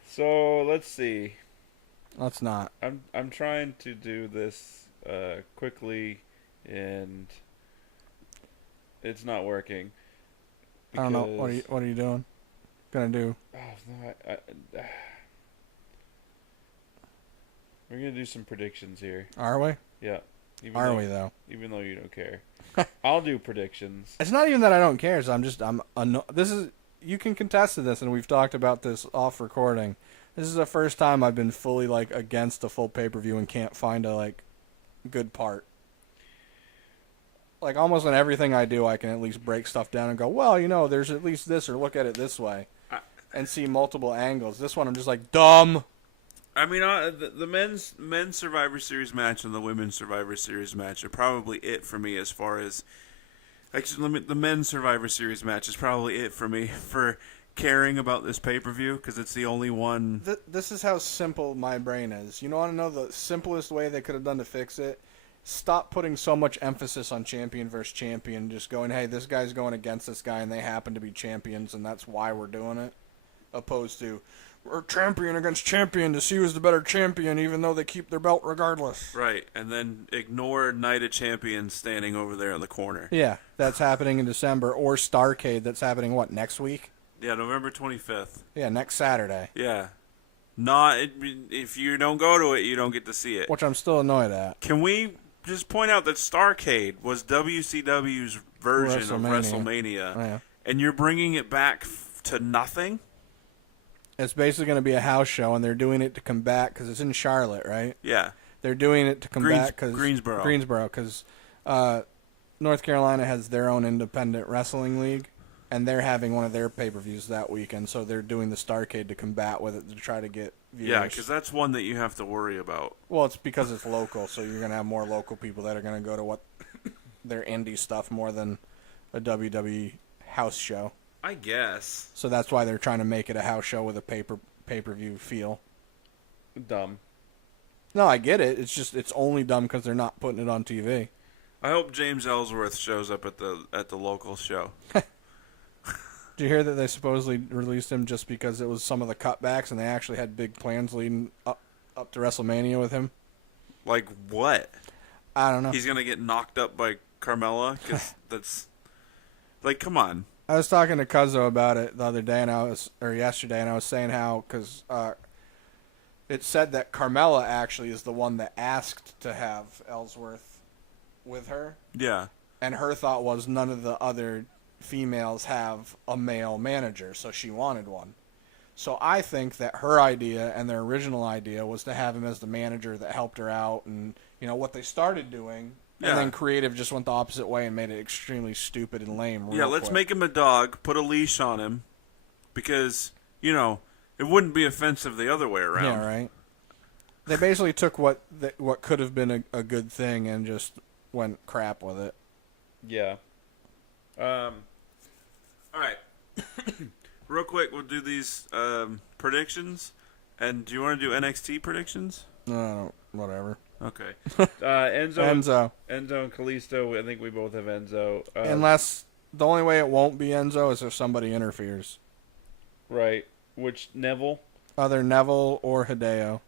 So let's see. Let's not. I'm trying to do this quickly, and it's not working. I don't know. What are you doing? Gonna do? Oh, no, we're gonna do some predictions here. Are we? Yeah. Are we though? Even though you don't care, I'll do predictions. It's not even that I don't care. It's this is, you can contest to this, and we've talked about this off recording. This is the first time I've been fully like against a full pay-per-view and can't find a like good part. Like almost in everything I do, I can at least break stuff down and go, well, there's at least this, or look at it this way, and see multiple angles. This one, I'm just like dumb. I mean, the men's Survivor Series match and the women's Survivor Series match are probably it for me as far as. Actually, the men's Survivor Series match is probably it for me for caring about this pay-per-view because it's the only one. This is how simple my brain is. You want to know the simplest way they could have done to fix it? Stop putting so much emphasis on champion versus champion. Just going, hey, this guy's going against this guy, and they happen to be champions, and that's why we're doing it. Opposed to, we're champion against champion to see who's the better champion, even though they keep their belt regardless. Right, and then ignore Night of Champions standing over there in the corner. Yeah, that's happening in December. Or Starrcade, that's happening, next week? Yeah, November 25th. Yeah, next Saturday. Yeah. If you don't go to it, you don't get to see it. Which I'm still annoyed at. Can we just point out that Starrcade was WCW's version of WrestleMania, yeah. And you're bringing it back to nothing? It's basically going to be a house show, and they're doing it to combat, because it's in Charlotte, right? Yeah. They're doing it to combat because Greensboro, because North Carolina has their own independent wrestling league, and they're having one of their pay-per-views that weekend, so they're doing the Starrcade to combat with it to try to get viewers. Yeah, because that's one that you have to worry about. Well, it's because it's local, so you're going to have more local people that are going to go to their indie stuff more than a WWE house show. I guess. So that's why they're trying to make it a house show with a pay-per-view feel. Dumb. No, I get it. It's only dumb because they're not putting it on TV. I hope James Ellsworth shows up at the local show. Did you hear that they supposedly released him just because it was some of the cutbacks, and they actually had big plans leading up to WrestleMania with him? Like what? I don't know. He's gonna get knocked up by Carmella? Because that's like, come on. I was talking to Cuzzo about it the other day, yesterday, and I was saying how, because it said that Carmella actually is the one that asked to have Ellsworth with her. Yeah. And her thought was none of the other females have a male manager, so she wanted one. So I think that her idea and their original idea was to have him as the manager that helped her out and, what they started doing. Yeah. And then creative just went the opposite way and made it extremely stupid and lame. Yeah, let's quick. make him a dog, put a leash on him, because, it wouldn't be offensive the other way around. Yeah, right. They basically took what could have been a good thing and just went crap with it. Yeah. All right. Real quick, we'll do these predictions. And do you want to do NXT predictions? No, whatever. Okay. Enzo Enzo. and Kalisto, I think we both have Enzo. Unless the only way it won't be Enzo is if somebody interferes. Right. Which, Neville? Either Neville or Hideo.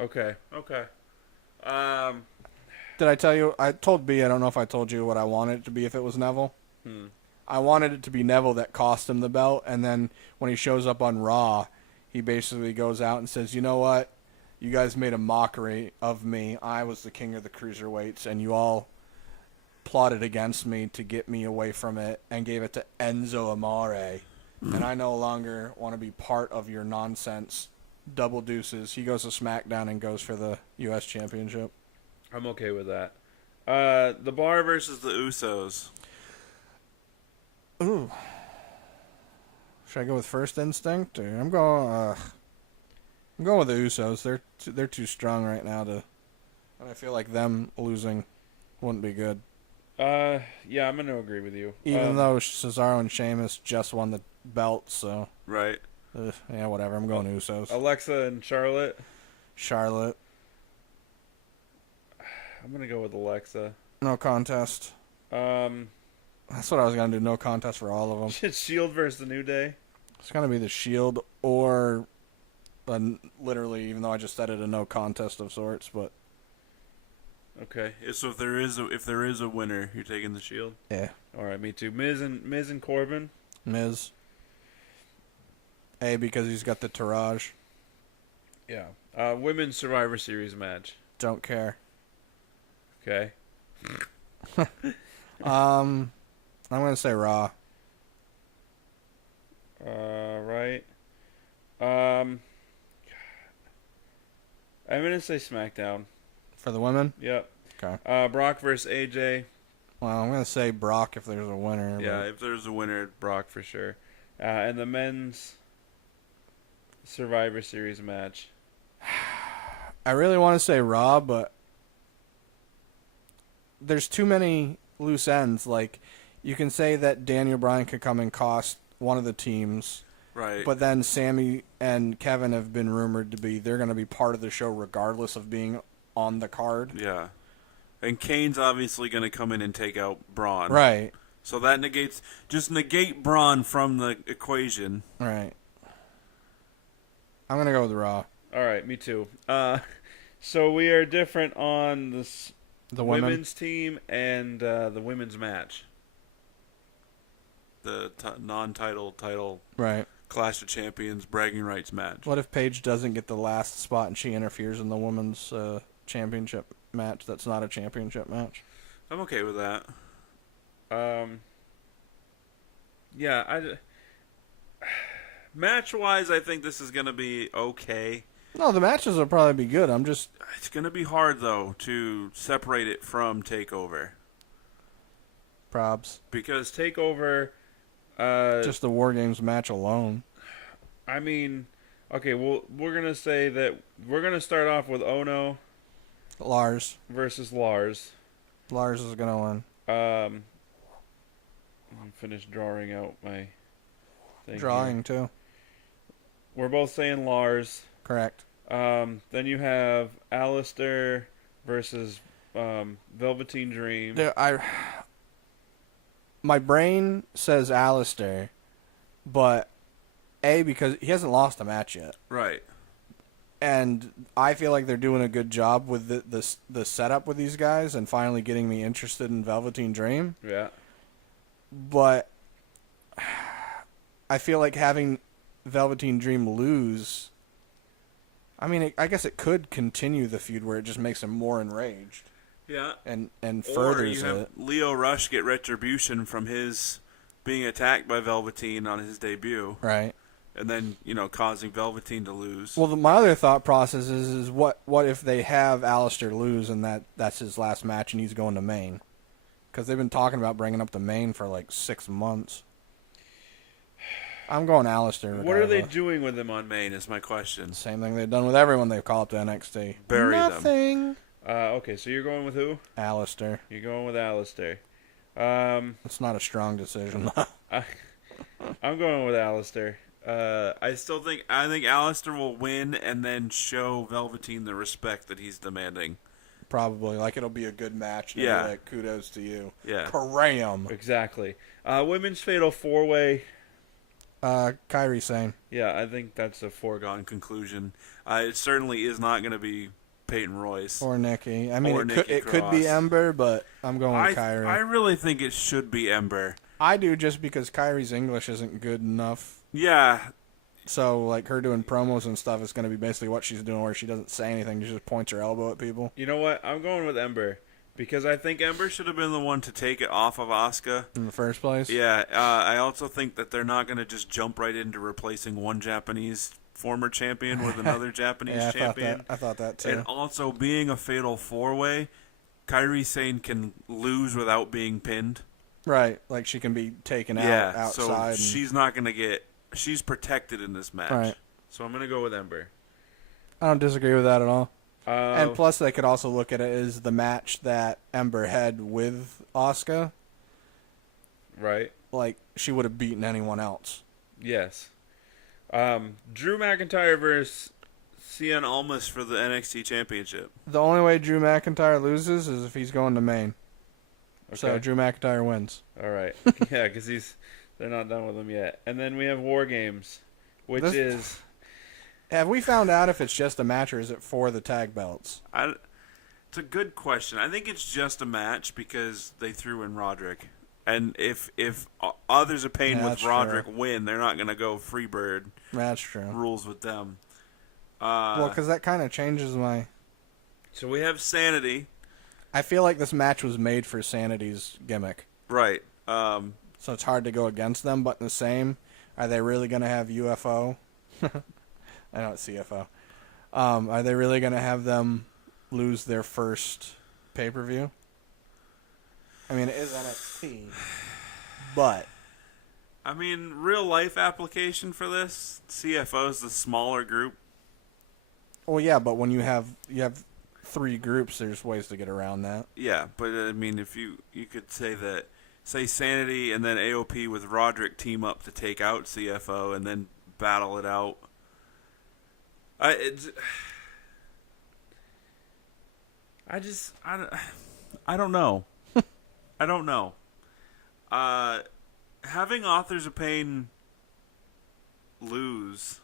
Okay. Did I tell you? I told B, I don't know if I told you what I wanted it to be if it was Neville. I wanted it to be Neville that cost him the belt, and then when he shows up on Raw, he basically goes out and says, you know what? You guys made a mockery of me. I was the king of the cruiserweights, and you all plotted against me to get me away from it and gave it to Enzo Amore. And I no longer want to be part of your nonsense. Double deuces. He goes to SmackDown and goes for the U.S. Championship. I'm okay with that. The Bar versus the Usos. Ooh. Should I go with First Instinct? Or I'm going with the Usos. They're too strong right now and I feel like them losing wouldn't be good. Yeah, I'm gonna agree with you. Even though Cesaro and Sheamus just won the belt, so right. Yeah, whatever. I'm going Usos. Alexa and Charlotte. Charlotte. I'm gonna go with Alexa. No contest. That's what I was gonna do. No contest for all of them. Shield versus the New Day. It's gonna be the Shield or, literally, even though I just said it, a no contest of sorts. But okay, so if there is a winner, you're taking the Shield. Yeah. All right, me too. Miz and Corbin. Miz. Because he's got the Taraj. Yeah. Women's Survivor Series match. Don't care. Okay. I'm gonna say Raw. Right. I'm gonna say SmackDown. For the women? Yep. Okay. Brock versus AJ. Well, I'm gonna say Brock if there's a winner. Yeah, if there's a winner, Brock for sure. And the men's Survivor Series match. I really want to say Raw, but there's too many loose ends. Like, you can say that Daniel Bryan could come and cost one of the teams. Right. But then Sammy and Kevin have been rumored to be, they're going to be part of the show regardless of being on the card. Yeah. And Kane's obviously going to come in and take out Braun. Right. So that negate Braun from the equation. Right. I'm going to go with Raw. All right, me too. So we are different on the women's team and the women's match. The non-title title. Right. Clash of Champions bragging rights match. What if Paige doesn't get the last spot and she interferes in the women's championship match that's not a championship match? I'm okay with that. Yeah, match-wise, I think this is going to be okay. No, the matches will probably be good. It's going to be hard, though, to separate it from TakeOver. Probs. Because TakeOver... just the War Games match alone. I mean, okay, well, we're going to say that we're going to start off with Ono... Lars. Versus Lars. Lars is going to win. I'm finished drawing out my thing. Drawing, here. too. We're both saying Lars. Correct. Then you have Alistair versus Velveteen Dream. My brain says Alistair, but because he hasn't lost a match yet. Right. And I feel like they're doing a good job with the setup with these guys and finally getting me interested in Velveteen Dream. Yeah. But I feel like having Velveteen Dream lose, I mean, I guess it could continue the feud where it just makes him more enraged. Yeah. and Or furthers you have it. Lio Rush get retribution from his being attacked by Velveteen on his debut. Right. And then, causing Velveteen to lose. Well, my other thought process is what if they have Alistair lose and that's his last match and he's going to Maine? Because they've been talking about bringing up the Maine for like 6 months. I'm going Alistair. Regardless. What are they doing with him on Maine is my question. Same thing they've done with everyone they've called up to NXT. Bury Nothing. Okay, so you're going with who? Alistair. You're going with Alistair. It's not a strong decision. I'm going with Alistair. I think Alistair will win and then show Velveteen the respect that he's demanding. Probably. Like, it'll be a good match. And Yeah. Be like, kudos to you. Yeah. Karam. Exactly. Women's Fatal 4-Way. Kairi Sane. Yeah, I think that's a foregone conclusion. It certainly is not going to be Peyton Royce. Or Nikki. I mean, Nikki it could be Ember, but I'm going with Kairi. I really think it should be Ember. I do, just because Kairi's English isn't good enough. Yeah. So, like, her doing promos and stuff is going to be basically what she's doing, where she doesn't say anything. She just points her elbow at people. You know what? I'm going with Ember. Because I think Ember should have been the one to take it off of Asuka. In the first place? Yeah. I also think that they're not going to just jump right into replacing one Japanese former champion with another Japanese champion. I thought that, too. And also, being a Fatal 4-Way, Kairi Sane can lose without being pinned. Right. Like, she can be taken out outside. So she's not going to get... She's protected in this match. Right. So I'm going to go with Ember. I don't disagree with that at all. And plus, they could also look at it as the match that Ember had with Asuka. Right. Like, she would have beaten anyone else. Yes. Drew McIntyre versus Cien Almas for the NXT Championship. The only way Drew McIntyre loses is if he's going to Maine. Okay. So Drew McIntyre wins. All right. Yeah, because they're not done with him yet. And then we have War Games, which is... Have we found out if it's just a match or is it for the tag belts? It's a good question. I think it's just a match because they threw in Roderick. And if Others of Pain with Roderick win, they're not going to go Freebird. That's true. Rules with them. Well, because that kind of changes my... So we have Sanity. I feel like this match was made for Sanity's gimmick. Right. So it's hard to go against them, but in the same, are they really going to have UFO? I know it's CFO. Are they really going to have them lose their first pay-per-view? I mean, it is NXT, but... I mean, real-life application for this, CFO is the smaller group. Well, yeah, but when you have 3 groups, there's ways to get around that. Yeah, but I mean, if you could say that, say Sanity and then AOP with Roderick team up to take out CFO and then battle it out. I don't know. I don't know. Having Authors of Pain lose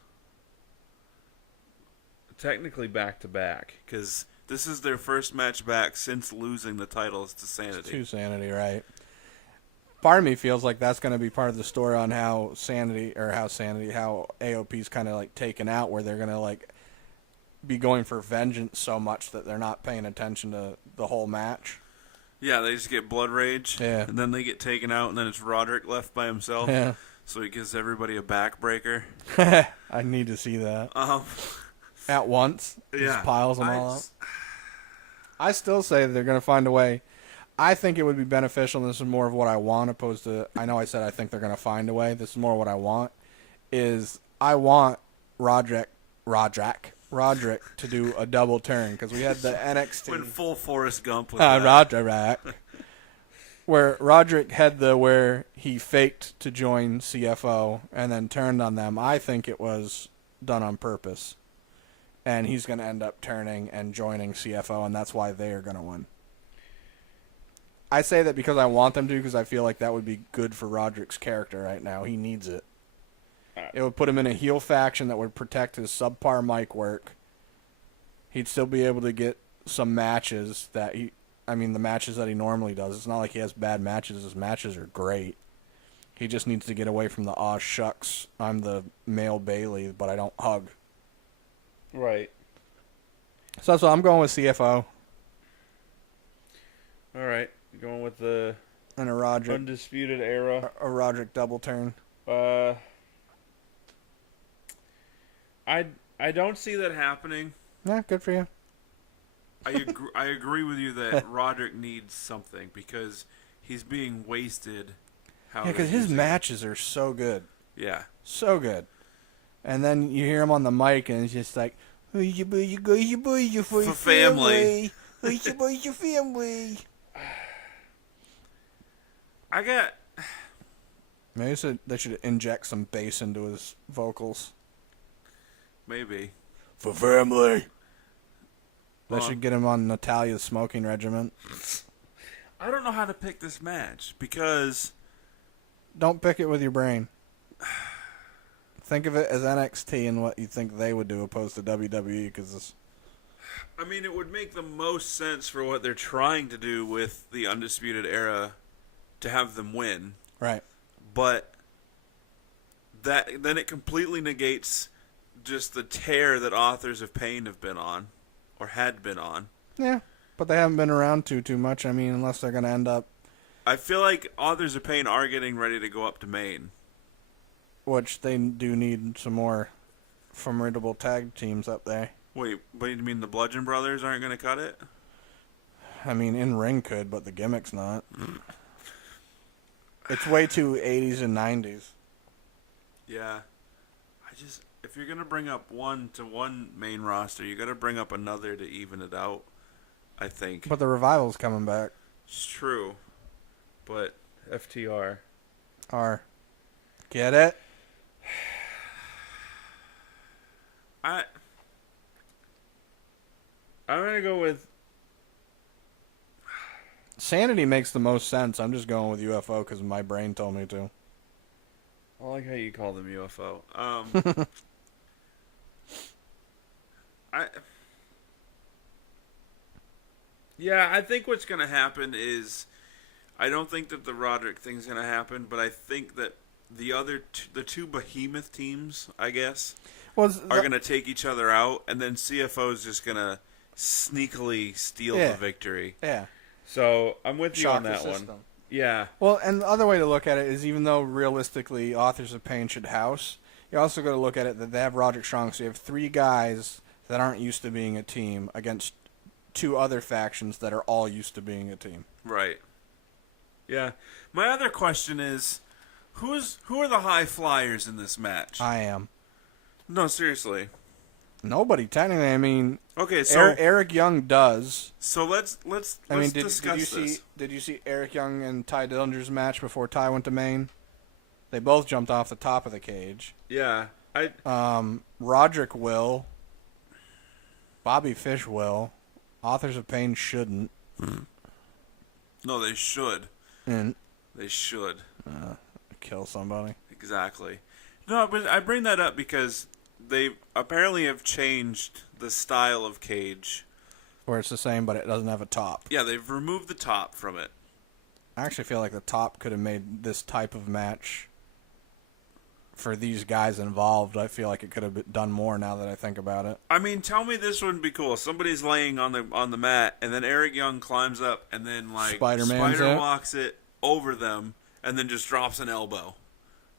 technically back to back because this is their first match back since losing the titles to Sanity. To Sanity, right? Part of me feels like that's going to be part of the story on how AOP's kind of like taken out, where they're going to like be going for vengeance so much that they're not paying attention to the whole match. Yeah, they just get blood rage. Yeah. And then they get taken out, and then it's Roderick left by himself. Yeah. So he gives everybody a backbreaker. I need to see that. At once. Yeah. Just piles them all up. I still say that they're going to find a way. I think it would be beneficial, and this is more of what I want, opposed to, I know I said I think they're going to find a way. This is more what I want, is I want Roderick to do a double turn, because we had the NXT. Went full Forrest Gump with Roderick. Where Roderick had where he faked to join CFO and then turned on them. I think it was done on purpose. And he's going to end up turning and joining CFO, and that's why they are going to win. I say that because I want them to, because I feel like that would be good for Roderick's character right now. He needs it. It would put him in a heel faction that would protect his subpar mic work. He'd still be able to get some matches the matches that he normally does. It's not like he has bad matches. His matches are great. He just needs to get away from the, aw shucks, I'm the male Bailey, but I don't hug. Right. So that's what I'm going with CFO. All right, going with the And a Roderick, Undisputed Era. a Roderick double turn. Uh, I don't see that happening. Yeah, good for you. I agree with you that Roderick needs something because he's being wasted. How Yeah, because his matches are so good. Yeah. So good. And then you hear him on the mic, and it's just like, for family. your family. I got... Maybe they should inject some bass into his vocals. Maybe. For family. That should get him on Natalia's smoking regimen. I don't know how to pick this match because... Don't pick it with your brain. Think of it as NXT and what you think they would do opposed to WWE, because I mean, it would make the most sense for what they're trying to do with the Undisputed Era to have them win. Right. But then it completely negates just the tear that Authors of Pain have been on, or had been on. Yeah, but they haven't been around too much. I mean, unless they're going to end up... I feel like Authors of Pain are getting ready to go up to Maine. Which they do need some more formidable tag teams up there. Wait, but you mean the Bludgeon Brothers aren't going to cut it? I mean, in ring could, but the gimmick's not. It's way too 80s and 90s. Yeah. If you're going to bring up one to one main roster, you got to bring up another to even it out, I think. But the Revival's coming back. It's true. But FTR. Get it? I'm going to go with... Sanity makes the most sense. I'm just going with UFO because my brain told me to. I like how you call them UFO. I think what's going to happen is... I don't think that the Roderick thing's going to happen, but I think that the two behemoth teams, I guess, are going to take each other out, and then CFO's just going to sneakily steal the victory. Yeah. So I'm with you on that one. Yeah. Well, and the other way to look at it is, even though realistically Authors of Pain should house, you also got to look at it that they have Roderick Strong, so you have three guys that aren't used to being a team against two other factions that are all used to being a team. Right. Yeah. My other question is, who are the high flyers in this match? I am. No, seriously. Nobody, technically. I mean, okay, so Eric Young does. So let's discuss this. Did you see Eric Young and Ty Dillinger's match before Ty went to Maine? They both jumped off the top of the cage. Yeah, Roderick will. Bobby Fish will. Authors of Pain shouldn't. No, they should. And they should kill somebody. Exactly. No, but I bring that up because they apparently have changed the style of cage. Where it's the same, but it doesn't have a top. Yeah, they've removed the top from it. I actually feel like the top could have made this type of match for these guys involved. I feel like it could have been done more now that I think about it. I mean, tell me this wouldn't be cool. Somebody's laying on the mat, and then Eric Young climbs up, and then Spider walks it over them, and then just drops an elbow.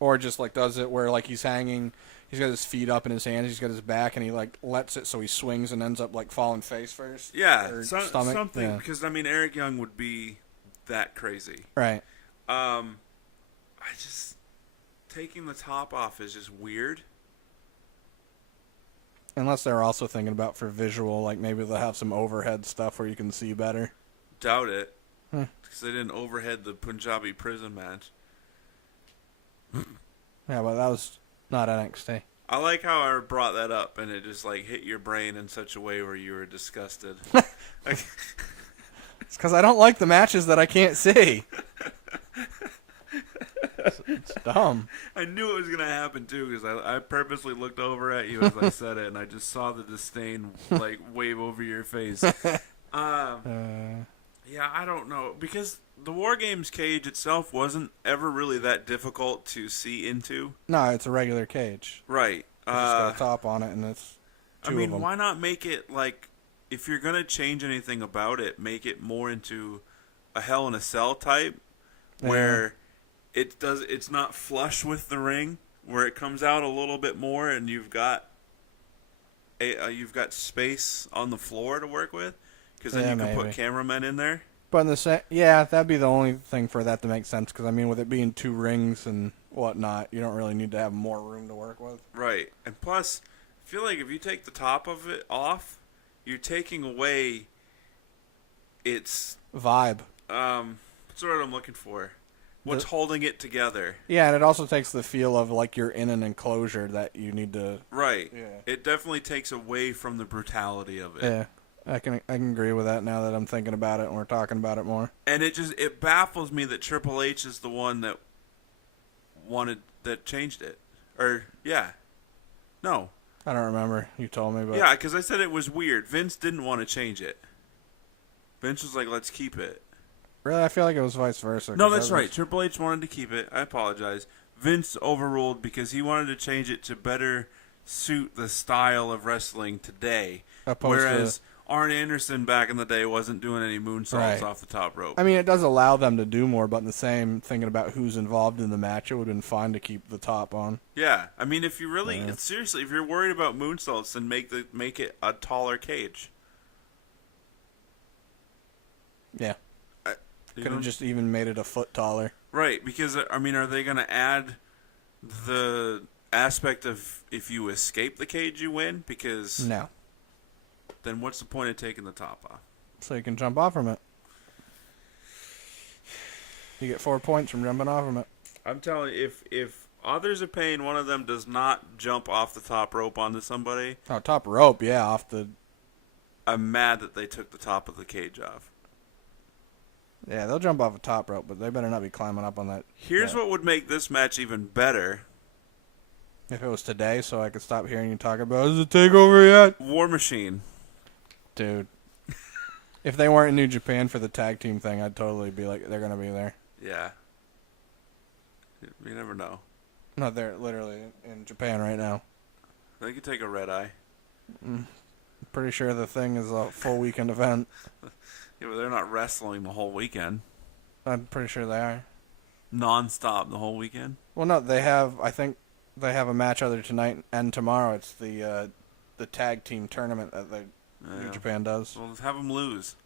Or just does it where he's hanging, he's got his feet up in his hands, he's got his back, and he lets it so he swings and ends up falling face first. Yeah, stomach. Something. Yeah. Because I mean, Eric Young would be that crazy. Right. Taking the top off is just weird. Unless they're also thinking about for visual, maybe they'll have some overhead stuff where you can see better. Doubt it. Because they didn't overhead the Punjabi prison match. Yeah, but that was not NXT. I like how I brought that up and it just hit your brain in such a way where you were disgusted. It's because I don't like the matches that I can't see. It's dumb. I knew it was going to happen, too, because I purposely looked over at you as I said it, and I just saw the disdain, wave over your face. Yeah, I don't know, because the War Games cage itself wasn't ever really that difficult to see into. No, it's a regular cage. Right. It's just got a top on it, and it's two of them. Why not make it, if you're going to change anything about it, make it more into a Hell in a Cell type, where it's not flush with the ring, where it comes out a little bit more, and you've got space on the floor to work with, because then you can put cameramen in there. But in the that'd be the only thing for that to make sense. Because I mean, with it being 2 rings and whatnot, you don't really need to have more room to work with. Right, and plus, I feel like if you take the top of it off, you're taking away its vibe. What's the word I'm looking for? What's holding it together? Yeah, and it also takes the feel of like you're in an enclosure that you need to. Right. Yeah. It definitely takes away from the brutality of it. Yeah. I can agree with that now that I'm thinking about it and we're talking about it more. And it baffles me that Triple H is the one that changed it. Or no, I don't remember. You told me, but yeah, because I said it was weird. Vince didn't want to change it. Vince was like, "Let's keep it." Really, I feel like it was vice versa. No, that's right. Triple H wanted to keep it. I apologize. Vince overruled because he wanted to change it to better suit the style of wrestling today. Whereas Arn Anderson back in the day wasn't doing any moonsaults off the top rope. I mean, it does allow them to do more, but in the same, thinking about who's involved in the match, it would have been fine to keep the top on. Yeah, I mean, if you really, seriously, if you're worried about moonsaults, then make it a taller cage. Yeah. Could have just even made it a foot taller. Right, because, I mean, are they going to add the aspect of if you escape the cage, you win? Because... No. Then what's the point of taking the top off? So you can jump off from it. You get 4 points from jumping off from it. I'm telling you, if Authors of Pain, one of them does not jump off the top rope onto somebody... Oh, top rope, yeah, off the... I'm mad that they took the top of the cage off. Yeah, they'll jump off a top rope, but they better not be climbing up on that. Here's what would make this match even better. If it was today, so I could stop hearing you talk about, is it TAKEOVER yet? War Machine. Dude. If they weren't in New Japan for the tag team thing, I'd totally be like, they're going to be there. Yeah. You never know. No, they're literally in Japan right now. They could take a red eye. I'm pretty sure the thing is a full weekend event. Yeah, but they're not wrestling the whole weekend. I'm pretty sure they are. Non-stop the whole weekend? Well, no, I think they have a match either tonight and tomorrow. It's the tag team tournament that New Japan does. Well, let's have them lose.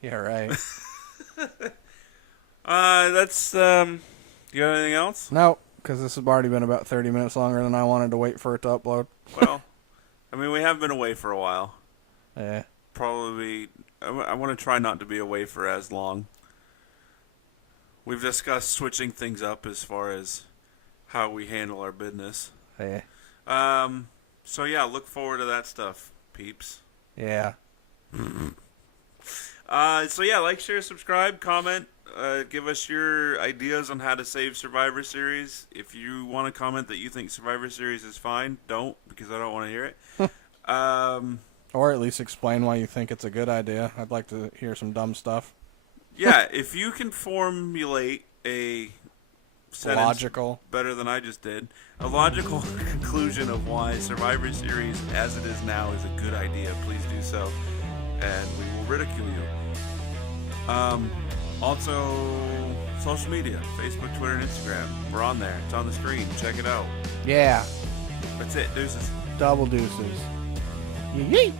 Yeah, right. That's, you got anything else? No, because this has already been about 30 minutes longer than I wanted to wait for it to upload. Well, I mean, we have been away for a while. Yeah. Probably, I want to try not to be away for as long. We've discussed switching things up as far as how we handle our business. Yeah. So yeah, look forward to that stuff, peeps. Yeah. So yeah, like, share, subscribe, comment. Give us your ideas on how to save Survivor Series. If you want to comment that you think Survivor Series is fine, don't, because I don't want to hear it. Or at least explain why you think it's a good idea. I'd like to hear some dumb stuff. Yeah, if you can formulate a sentence logical, better than I just did, a logical conclusion of why Survivor Series as it is now is a good idea, please do so, and we will ridicule you. Also, social media, Facebook, Twitter, and Instagram. We're on there. It's on the screen. Check it out. Yeah. That's it. Deuces. Double deuces. Yee.